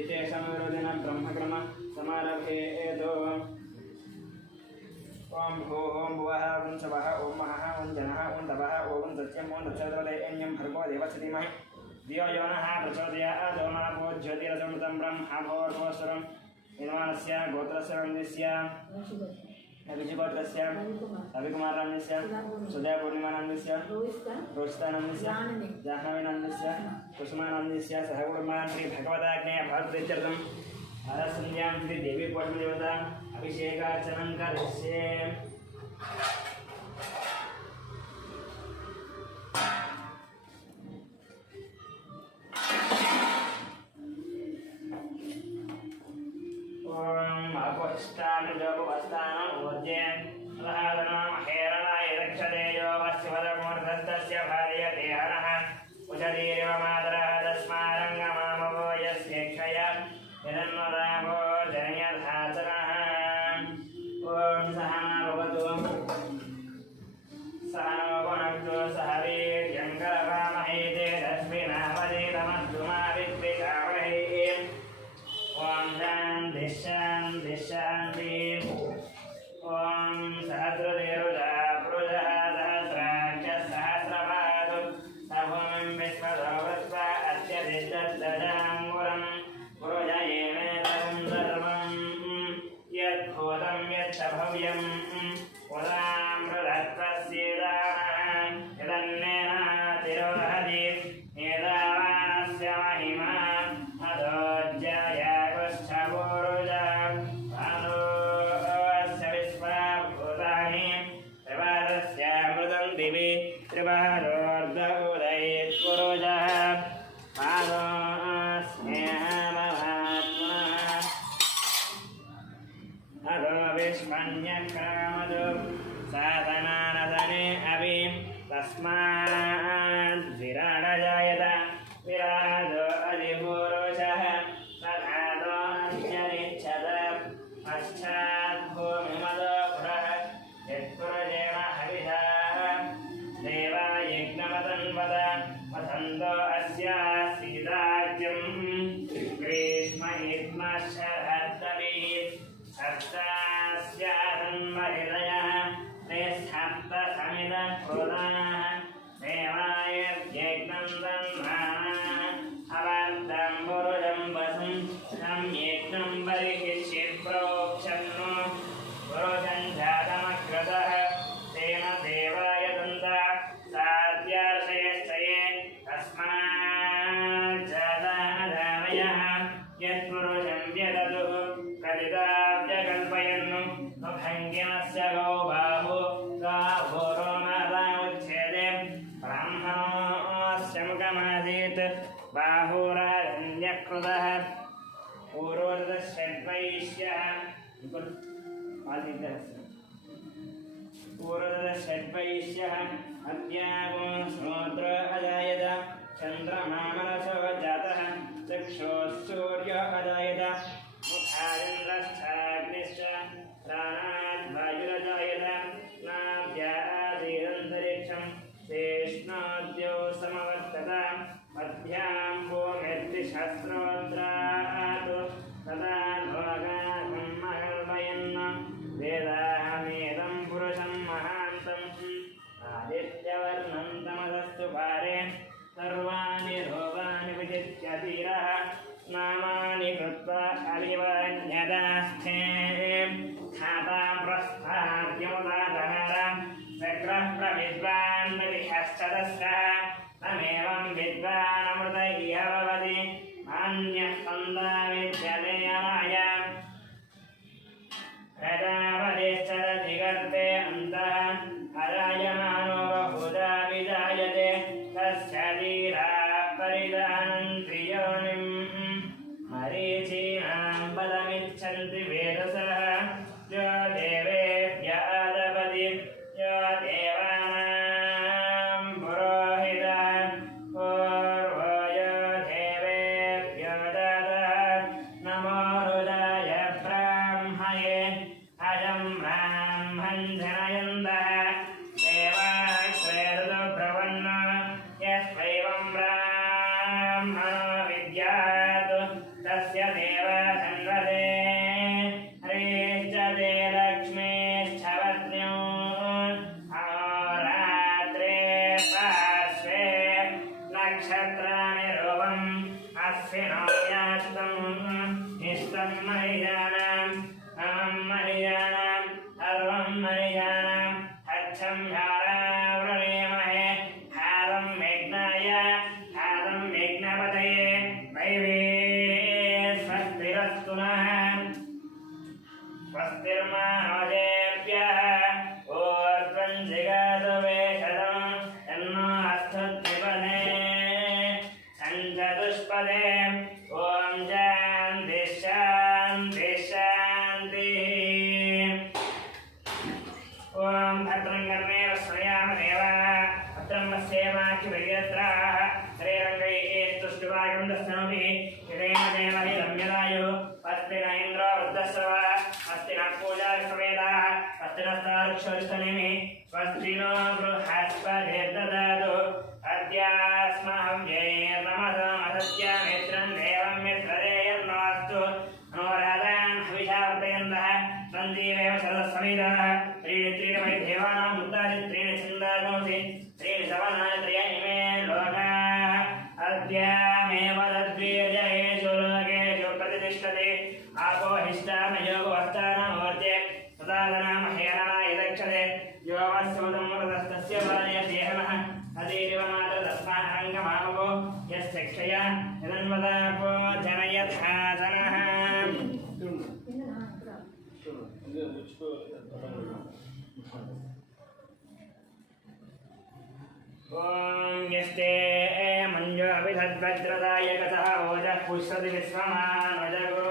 एतेषां विरोधिनं ब्रह्मक्रम समारभेतो ओम हो ओम भुवः ओम सवः ओम महः ओम जनः ओम तपः ओम सत्यम् ओम दक्षिणोदयेन्यं भर्गो देवस्य धीमहि धियो यो नः प्रचोदयात् ओमापो ज्योतिरसमृतं ब्रह्मभोर्भोस्वरम् यजमानस्य गोत्रस्य नन्दस्य अभिजिगोत्रस्य रविकुमारनन्दस्य सुदयपूर्णिमानन्दस्य रोहितानन्दस्य जाह्नवीनन्दस्य कुसुमानन्दस्य सहकुटुम्बान् श्रीभगवदाज्ञया भगवतीत्यर्थम् आरासन्ध्यां श्रीदेवी पोषमदेवता अभिषेकार्चनं करिष्ये ओम अपोष्टानि जोपवस्तानं ऊर्जे लहादनं हेरणाय रक्षते यो वस्यवदमूर्धस्तस्य भार्यते हरः उषतीरिव मातरः तस्मारङ्गमामवो यस्येक्षया यदन्वदाभो जनयधाचरः ओम सहना भवतु सहनो भुनक्तु सह वीर्यं करवामहे तेजस्विनावधीतमस्तु मा विद्विषावहै ओम शान्ति शान्ति शान्ति ओम सहस्रदेवता पुरुषः सहस्राक्षः सहस्रपादु सर्वं विश्वतो वृत्वा अत्यधिष्ठद्दशाङ्गुरम् पुरुषयेमेदं सर्वं यद्भूतं यच्च भव्यम् उदामृतत्वस्येदानः यदन्नेनातिरोहति एतावानस्य महिमा अधोज्जयागुच्छपूरुषः पादोऽस्य विश्वभूतानि त्रिवारस्यामृतं दिवि त्रिवारोर्ध उदयेत्पुरुषः पादोऽस्म्यहमहात्मनः अधो विष्मन्यक्रामदु साधनानदने अपि तस्मात् विराडजायत विराजो अधिपुरुषः तथातोऽन्यरिच्छत पश्चात् भूमिमदो पुरः यत्पुरुषेण हविषाः देवा यज्ञमतन्वत वसन्तो अस्याः सीताज्यं ग्रीष्म शरद्दविः सप्तास्याधन्महृदयः ते सप्तसमिदक्रोधाः देवायज्ञं दन्मानः अवर्धं पुरुषं वसुं तं यज्ञं बर्हिष्यत् प्रोक्षन्नो पुरुषं जातमकृतः तेन देवाय दन्ता साध्यार्षयश्चये तस्मात् जातानदामयः यत्पुरुषं व्यदतुः कलिताब्जकल्पयन् भङ्गिमस्य गौ बाहु गाभोरोमदामुच्छेदे ब्राह्मणोऽस्य मुखमासीत् बाहुरारण्यकृतः पूर्वदशड्वैश्यः पूर्वदशड्वैश्यः अद्यागो समुद्र अजायत चन्द्रमा मनसो जातः चक्षुः सूर्य अजायत मुखादिन्द्रश्चाग्निश्च प्राणाद् वायुरजायत नाभ्यासीदन्तरिक्षं शेष्णाद्यो समवर्तत मध्यां भूमिर्दिशस्रोत्रात् तदा लोकान् महर्वयन् वेदाहमेदं पुरुषं महान्तम् आदित्यवर्णं तमसस्तु पारे सर्वाणि रूपाणि विजित्य धीरः नामानि कृत्वा अलिवन्यदास्थे खाता प्रस्थाद्यमुदादहर चक्रः प्रविद्वान् विधिश्चतस्रः तमेवं विद्वानमृत इह भवति अन्यः स्कन्दा विद्यते अनाय प्रजापतिश्चरति गर्भे अन्तः अरायमानो बहुधा विजायते तस्य धीराः परिधानन्ति योनिम् मरीचीनां पदमिच्छन्ति वेदसः यो देवेभ्य आदपति यो देवानां पुरोहितः पूर्वो यो देवेभ्यो ददः नमो हृदाय ब्राह्मये अजं ब्राह्मं जनयन्तः देवाश्रेदो ब्रवन्न यस्वैवं ब्राह्मणो विद्यात् तस्य देव सन्वदे हरेश्च ते लक्ष्मीश्चवत्न्यो अहोरात्रे पार्श्वे नक्षत्राणि रूपम् अश्विनो यास्तम् इष्टं मर्याणाम् अहं मर्याणाम् सर्वं मर्याणाम् अच्छं ह्यारावृणीमहे हारं मेघ्नाय हारं मेघ्नपतये दैवे स्वस्तिरस्तु नः स्वस्तिर्मानोजेभ्यः ऊर्ध्वं जिगातु वेषदं तन्नो हस्तद्विपदे सञ्चतुष्पदे ॐ शान्तिः शान्तिः शान्तिः ॐ भद्रं कर्णेन श्रयाम देवाः भद्रं पश्येमाक्षिभिर्यत्राः श्रीरङ्गैः तुष्टुवायुं दस्नोभिः हिरेण देवहि रम्यदायुः अस्ति न इन्द्रो वृद्धश्रवः अस्ति न पूजा विश्ववेदाः अस्ति नस्तारुक्षोरिष्टनेमिः स्वस्ति नो बृहस्पतिर्ददातु अद्यास्महव्यैर्नमसमसत्या मित्रं देवं मित्रदेयर्नोऽस्तु नोरादान् हविषावर्तयन्तः सञ्जीवेव शरदस्समितः त्रीणि त्रीणि वै देवानां मुद्दानि त्रीणि छन्दागोऽसि त्रीणि सवनानि त्रय इमे लोकाः अद्यामेव तद्वीर्येषु लोकेषु प्रतिष्ठते आपो हिष्टामयोगो हस्तानामवर्त्ये सदादनामहेरणा यदक्षते योमस्सुमतमृतस्तस्य बाल्यदेहनः अतीरिव मातरदस्माहङ्गमामवो यस्य क्षया यदन्वदापो जनयथासनः ॐ यस्ते मञ्जुभिधद्वज्रदायकतः ओजः पुष्यति विश्वमानजगो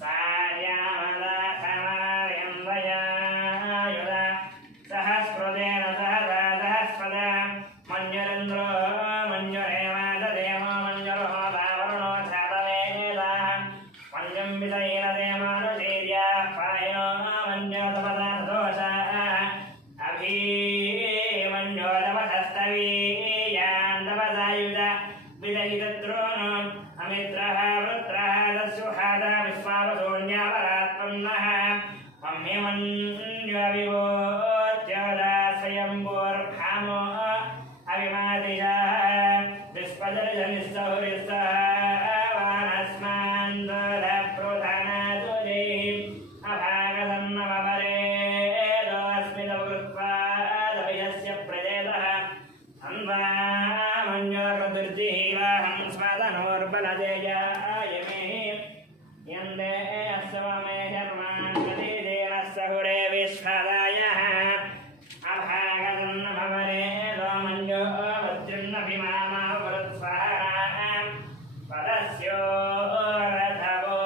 सार्यामदा समार्यम्बयायुधा सहस्रदेन सहदा सहस्रदा मञ्जुरेन्द्रो मञ्जुरेवाददेवो मञ्जुरो दावरुणो सातवेदाः मञ्जुं विदयेनदेमानुशीर्या पायिनो मञ्जुतपदार्थदोषाः अभीमञ्जोदवशस्तवीयान्दवदायुध विदयितद्रोणो अमित्रः वृत्रः दस्युहादा विश्वावसोऽन्यावरात्मन्नः मम्यमन्यविवोच्योदा स्वयम्भूर्भामो अभिमादिजाः विस्पदर्जनिस्सहुरिस्तः वानस्मान् दोधप्रोधानादुजैः अभागसन्नमपरे दोऽस्मिदवृत्वा दवयस्य प्रजेतः अन्वामन्योर्दुर्जिहीवाहं स्मदनोर्बलजेयाय मे यन्दे अस्वमे शर्मान् प्रतीदेन सहुरे विश्वदायः अभागसन्नमपरे दोमञ्जो वज्रिन्नभिमानः वृत्स्वः पदस्यो रथवो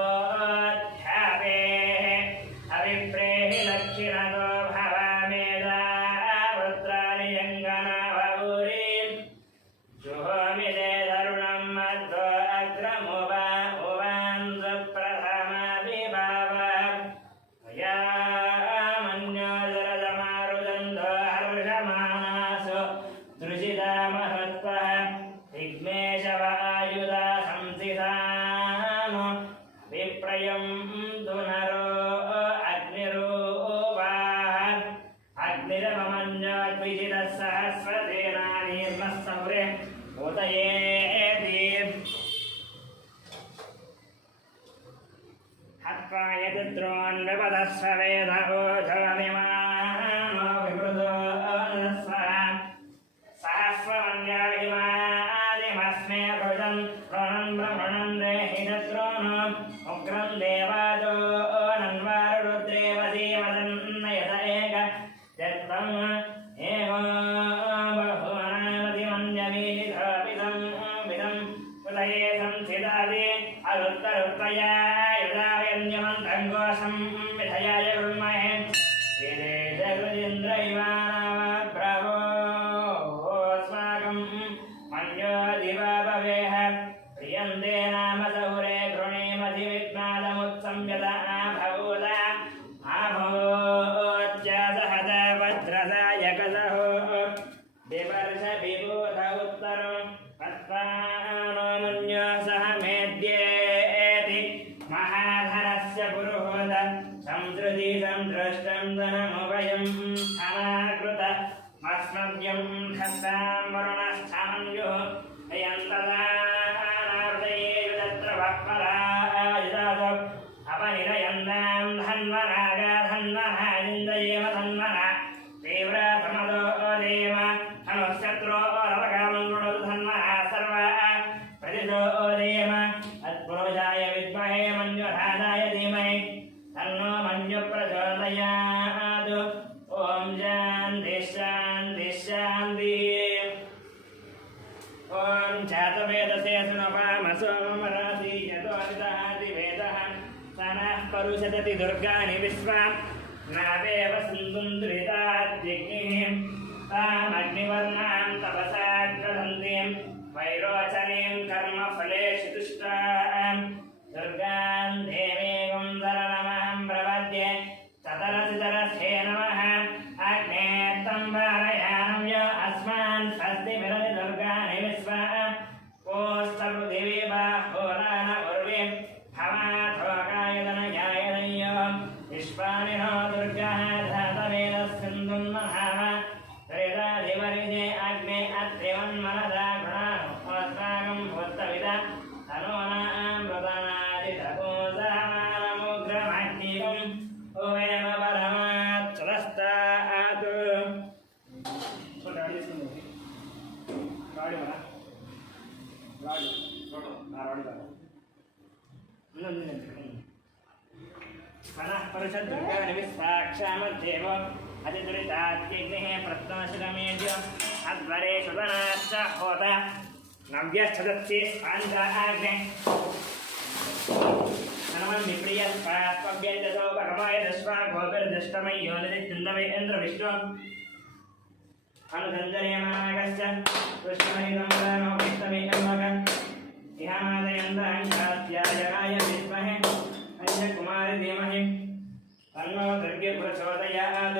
जुहोमिते तरुणं मध्वो अग्रमुवा उवां सुप्रथमा विभाव या मन्यो जरदमारुदन्धो हर्षमाणासु दृशिता महत्त्वः विघ्नेशवायुधा संसितानो विप्रयं दुनरो अग्निरूपाः अग्निरवमन्योद्विजितः सहस्रसेनानीर्नः सौरे उदयेति हत्वा यदुद्रोन् विपदस्व वेदोऽधमिमानो विवृतो सहस्रमन्यादिमादिमस्मे भुजन् प्रणन् देहि तत्रोन् उग्रं देवादो नन्वारुद्रेवती वदन्नयत एक यत्तम् एव बहुमनामतिमन्यमीलिधोऽपिदं विदं उदये संस्थितादि अरुत्तरुत्तया युधायन्यमन्तं घोषं विधयाय गुरुमहे वेदे जगृजेन्द्र इमानवब्रवो अस्माकं मन्यो दिवा भवेह प्रियन्ते नाम सौरे गृणीमधिविघ्नादमुत्संयत आभूत आभूत्यासहत वज्रसायकसहो विवर्ष विभूत उत्तरं तत्त्वानो मन्यो सह मेद्येति महाधरस्य पुरुहूत संसृति संदृष्टं धनमुभयं धनाकृत मस्मभ्यं खत्तां वरुणस्थामन्यो यन्तदानार्दयेयुतत्र भक्परायुधातो अपनिरयन्तां धन्वनागा धन्वनाजिन्दयेम धन्वना तीव्रसमदो देव धनुशत्रो रवकामं गृणोतु धन्वना सर्वा प्रतिदो देव तत्पुरुषाय विद्महे मन्युधानाय धीमहि तन्नो मन्युः प्रचोदयात् ॐ शान्तिः शान्तिः शान्तिः ॐ जातवेदसे सुनपामसो मराति यतोऽनिदहातिवेदः सनः परुषदति दुर्गाणि विश्वां नावेव सिन्धुन्द्रिताद्यग्निः तामग्निवर्णां तपसा ग्रहन्तीं वैरोचनीं कर्मफलेषु तुष्टां दुर्गां देवीं शरणमहं प्रपद्ये चतरसितरस्ये नमः अग्ने तं वारयानं य अस्मान् स्वस्ति विरति दुर्गाणि विश्वा कोस्तरुदिवि बाहोरान उर्वे भवाथोकायतनयायनय्यो विश्वानि नो दुर्गः धातवेदस्सिन्धुन्महाम त्रिदाधिवरिजे अग्ने अत्रिवन्मनदा गुणास्माकं भूतविदा तनोनामृतनादितपोसामानमुग्रमग्निकम् उवेम परमाच्चलस्तात् सनः परिषद्दुर्गाणि विस्साक्षामध्येव अतिदुरितात्यग्निः प्रत्नशिरमेद्य अध्वरे सुतनाश्च होत नव्यश्चदत्सि स्वान्ताग्ने नमं विप्रियस्पास्पव्यञ्जसो परमाय दश्वा गोभिर्दष्टमय्यो निदिन्दवे इन्द्रविश्वम् अनुसञ्जनीयमानागश्च कृष्णमहितम्बरानो विष्णवे अन्मग इहामादयन्दाङ्गात्याजनाय विद्महे अन्यकुमारि धीमहि तन्नो दुर्गे प्रचोदयात्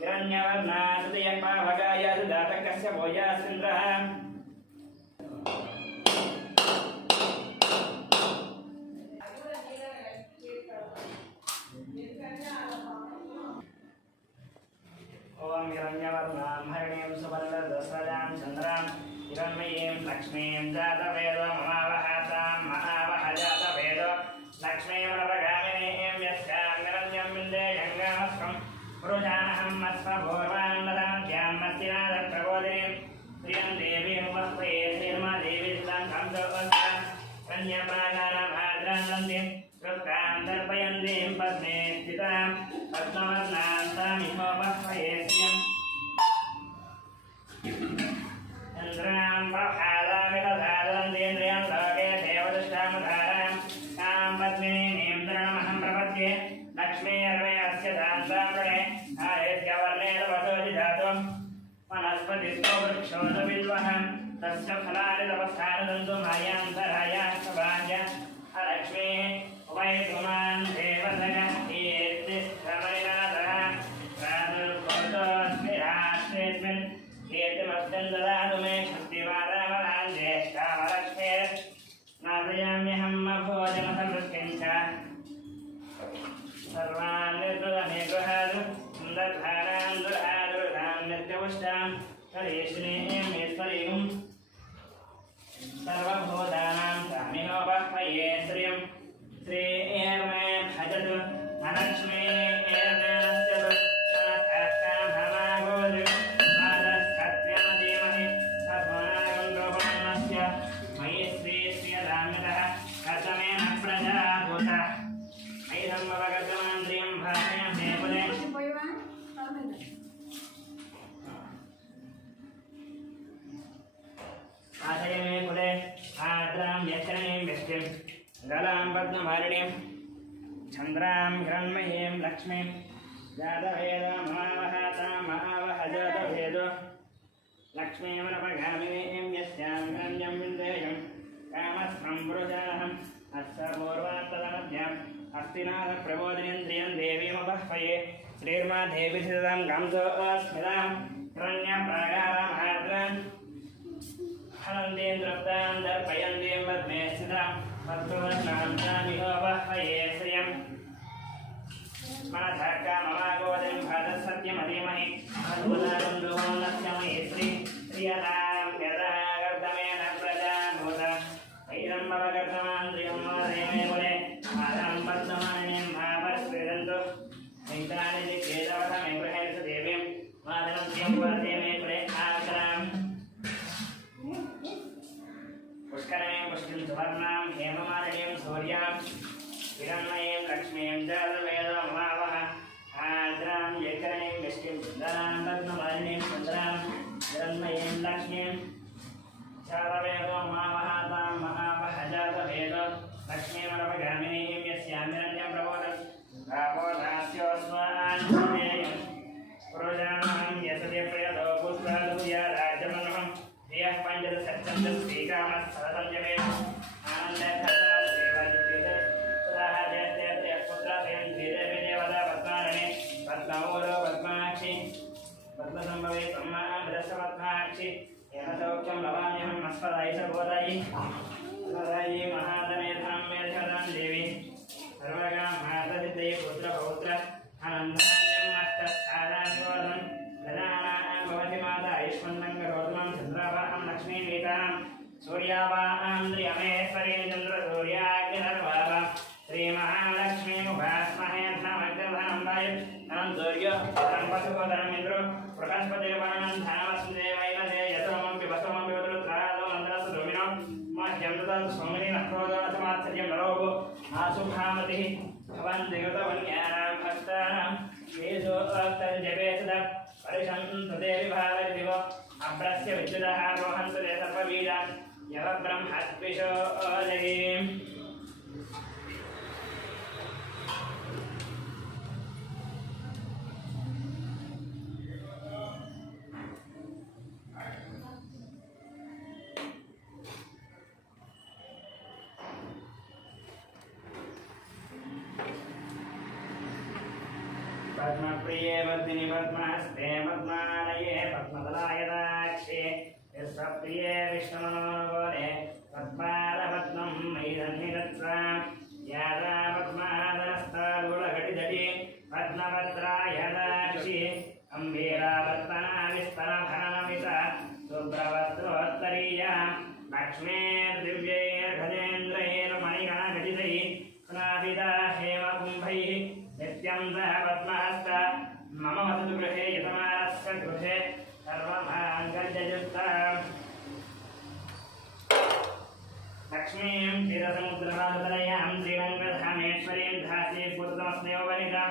हिरण्यवर्णासुतयपावगाय सुदातकस्य भोजास्मिन्द्रः ॐ हिरण्यवर्णां हरिणीं सुवर्णदस्रजां चन्द्रां हिरण्मयीं लक्ष्मीं जातवेदो ममावहातां महावह जातवेदो लक्ष्मीमनवगामिनीं यस्यां हिरण्यं विन्देयङ्गामस्वं पुरुषानहम् अस्मभूर्वान्नदां ध्यां मस्तिनादप्रबोधिनीं प्रियं देवीं वस्त्रे निर्मदेवीं कंसोऽस्तां कन्याप्राकाराभाद्रां नन्दीं कृत्कां दर्पयन्तीं पद्मे स्थितां पद्मवर्णां तामिमोपह्वयेस्यम् चन्द्रां प्रभादामितधादन्तीन्द्रियं लोके देवदुष्टामुधारां तां पद्मिनीं दरणमहं प्रपद्ये लक्ष्मीर्मे अस्य दान्ताम्बरे आदित्यवर्णेन वसोऽधिधातुं वनस्पतिस्थो क्षोधविद्वहं तस्य फलानि तपस्सारदन्तु मायान्तरायास्तभाय लक्ष्मीः उभयकुमान् देवतगः कीर्तिस्थमरिनाथः प्रादुर्भूतोऽस्मि राष्ट्रेऽस्मिन् कीर्तिमस्मिन् ददातु मे शक्तिवादामनान् ज्येष्ठावलक्ष्मीर्नादयाम्यहं भोजमसमृद्धिं च सर्वान् निर्दुरमे गृहादु सुन्दरधारां दुरादुर्धां नित्यपुष्टां हरीश्रीमेश्वरीं सर्वभूतानां स्वामिनोपह्वये श्रियं श्रीर्मे भजतु अलक्ष्मीर्मेनस्यतु अनर्थां भवागोदु मादस्तत्यमधीमहि तद्वनागं लोकमस्य मयि श्रीयदामितः कथमेन प्रजाभूतः ऐदम्बवगतमान्द्रियं भाषयं मे कुले आशयमे कुले आद्रां यक्षणीं व्यष्टिं गलां पद्ममालिनीं चन्द्रां हिरण्मयीं लक्ष्मीं जातवेदो महावहातां महावहजातवेदो लक्ष्मीमनपगामिनीं यस्यां गण्यं विन्देयं कामस्थं पुरुषाहम् अस्य पूर्वात्तदमध्याम् अस्तिनाथप्रबोधिनीन्द्रियं देवीमपह्वये श्रीर्मा देवी सिदतां गांसोऽस्मितां हिरण्यप्रागारामार्द्राम् हनन्देन्द्रप्तां दर्पयन्तीं पद्मे स्थितां पद्मवस्त्रां श्रियं मनः काममागोदिं भरतसत्यमधीमहि अद्भुतां दुर्गोन्नस्य मयि श्रियतां यदा गर्दमेन प्रजाभूत ऐरम्बवगर्दमान्द्रियं मोदयमे कुले आदं पद्ममालिनीं भापस्वेदन्तु नैतानि केदवतमे गृहेषु देवीं मादनं त्रियं वरते मे कुले आकराम् पुष्करणे पुष्टिं सुवर्णां हेममालिनीं सूर्यां हिरण्मयीं लक्ष्मीं जातवेदोमावह आर्द्रां यकरणीं व्यष्टिं सुन्दरां पद्ममालिनीं चन्द्रां हिरण्मयीं लक्ष्मीं जातवेदोमावह तां महावह जातवेदो लक्ष्मीमनपगामिनीं यस्यां हिरण्यं प्रबोधन् रापोदास्योऽस्मान् पुरुषाणां यसते प्रियतो पुष्पादुया राज्यमन्वहम् यः पञ्चदशच्छन्दः श्रीकामः जमेन आनन्दकर्तमस्तेवाजिप्यते सुधाः जयते पुत्रसेन धीरे देवता पद्मारणे पद्मौरो पद्माक्षि पद्मसम्भवे ब्रह्माभृतपद्माक्षि येन सौख्यं लवाम्यहम् अस्मदायि च बोधायि अस्मदायि महाधने धनं मे धनं देवी सर्वगा मातरिद्रये पुत्रपौत्र आनन्दान्यम् अष्टसादान्योर्धन् गजानां भवति माता ऐश्वर्यं करोतुं चन्द्रावाहं लक्ष्मीमीतां सूर्यावान्द्रियमेश्वरीं चन्द्रसूर्याग्निर्वावा श्रीमहालक्ष्मीमुभास्महे धनमग्रधनं वायु धनं सूर्यो धनं पशुधनं इन्द्रो बृहस्पतिर्वर्णं धनमस्मिदेवैनदे यतोमं पिबसोमं पिबतुत्रादो मन्द्रस्य धूमिनो मह्यं ददतु सोमिनि नक्रोदोषमात्सर्यं नरोगो आसुभामतिः भवन्ति युतवन्यानां भक्तानां येषु अक्तञ्जपेषुदः परिशन्तु देवि भावरिदिवो अभ्रस्य विद्युतः रोहन्तु ते सर्वबीजां यव ब्रह्मद्विषो जगीम् पद्मप्रिये पद्मिनि पद्महस्ते पद्मालये पद्मदलायदाक्षे यस्प्रिये विष्णुमनोगोरे पद्मालपद्मं मैदन्निदत्सां यादा पद्मादनस्तालुलघटिदटि पद्मपत्रायदाक्षि अम्बीरापद्मनाविस्तनधनमिता शुभ्रवस्त्रोत्तरीया लक्ष्मीर्दिव्यैर्गजेन्द्रैर्मणिगणघटितैः स्नापिता हेमकुम्भैः नित्यं सह पद्महस्त मम वसतु गृहे यतमानस्य गृहे सर्वमाङ्गल्ययुक्ताम् लक्ष्मीं क्षीरसमुद्रवादतनयां श्रीरङ्गधामेश्वरीं धासे पुत्रमस्नेव वनितां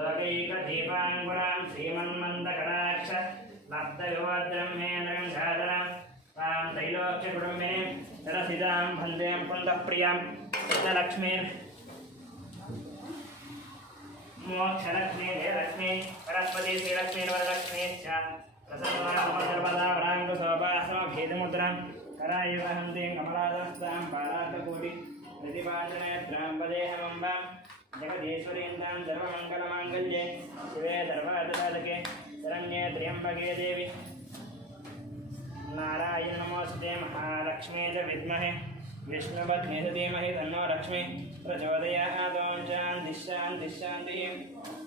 लोकैकदीपाङ्गुरां श्रीमन्मन्दकटाक्ष लब्धयुवद्रह्मेन्द्रगङ्गाधरां तां त्रैलोक्यकुटुम्बिनीं सरसिजां वन्दें पुण्डप्रियां सिद्धलक्ष्मीं मोक्षलक्ष्मी जयलक्ष्मी सरस्वती श्रीलक्ष्मी वरलक्ष्मी च प्रसन्ना सर्वदा वराङ्कुशो गृहीतमुद्रां करायुगहन्तीं कमलादस्तां पारार्थकोटि प्रतिपादनयत्रां वदेहमम्बां जगदीश्वरीन्दां सर्वमङ्गलमाङ्गल्ये शिवे सर्वार्थसाधके शरण्ये त्र्यम्बके देवी नारायण नमोऽस्तुते महालक्ष्मी च विद्महे विष्णुपत्नी च धीमहि तन्नो लक्ष्मी प्रचोदयात्। ॐ शान्तिः शान्तिः शान्तिः।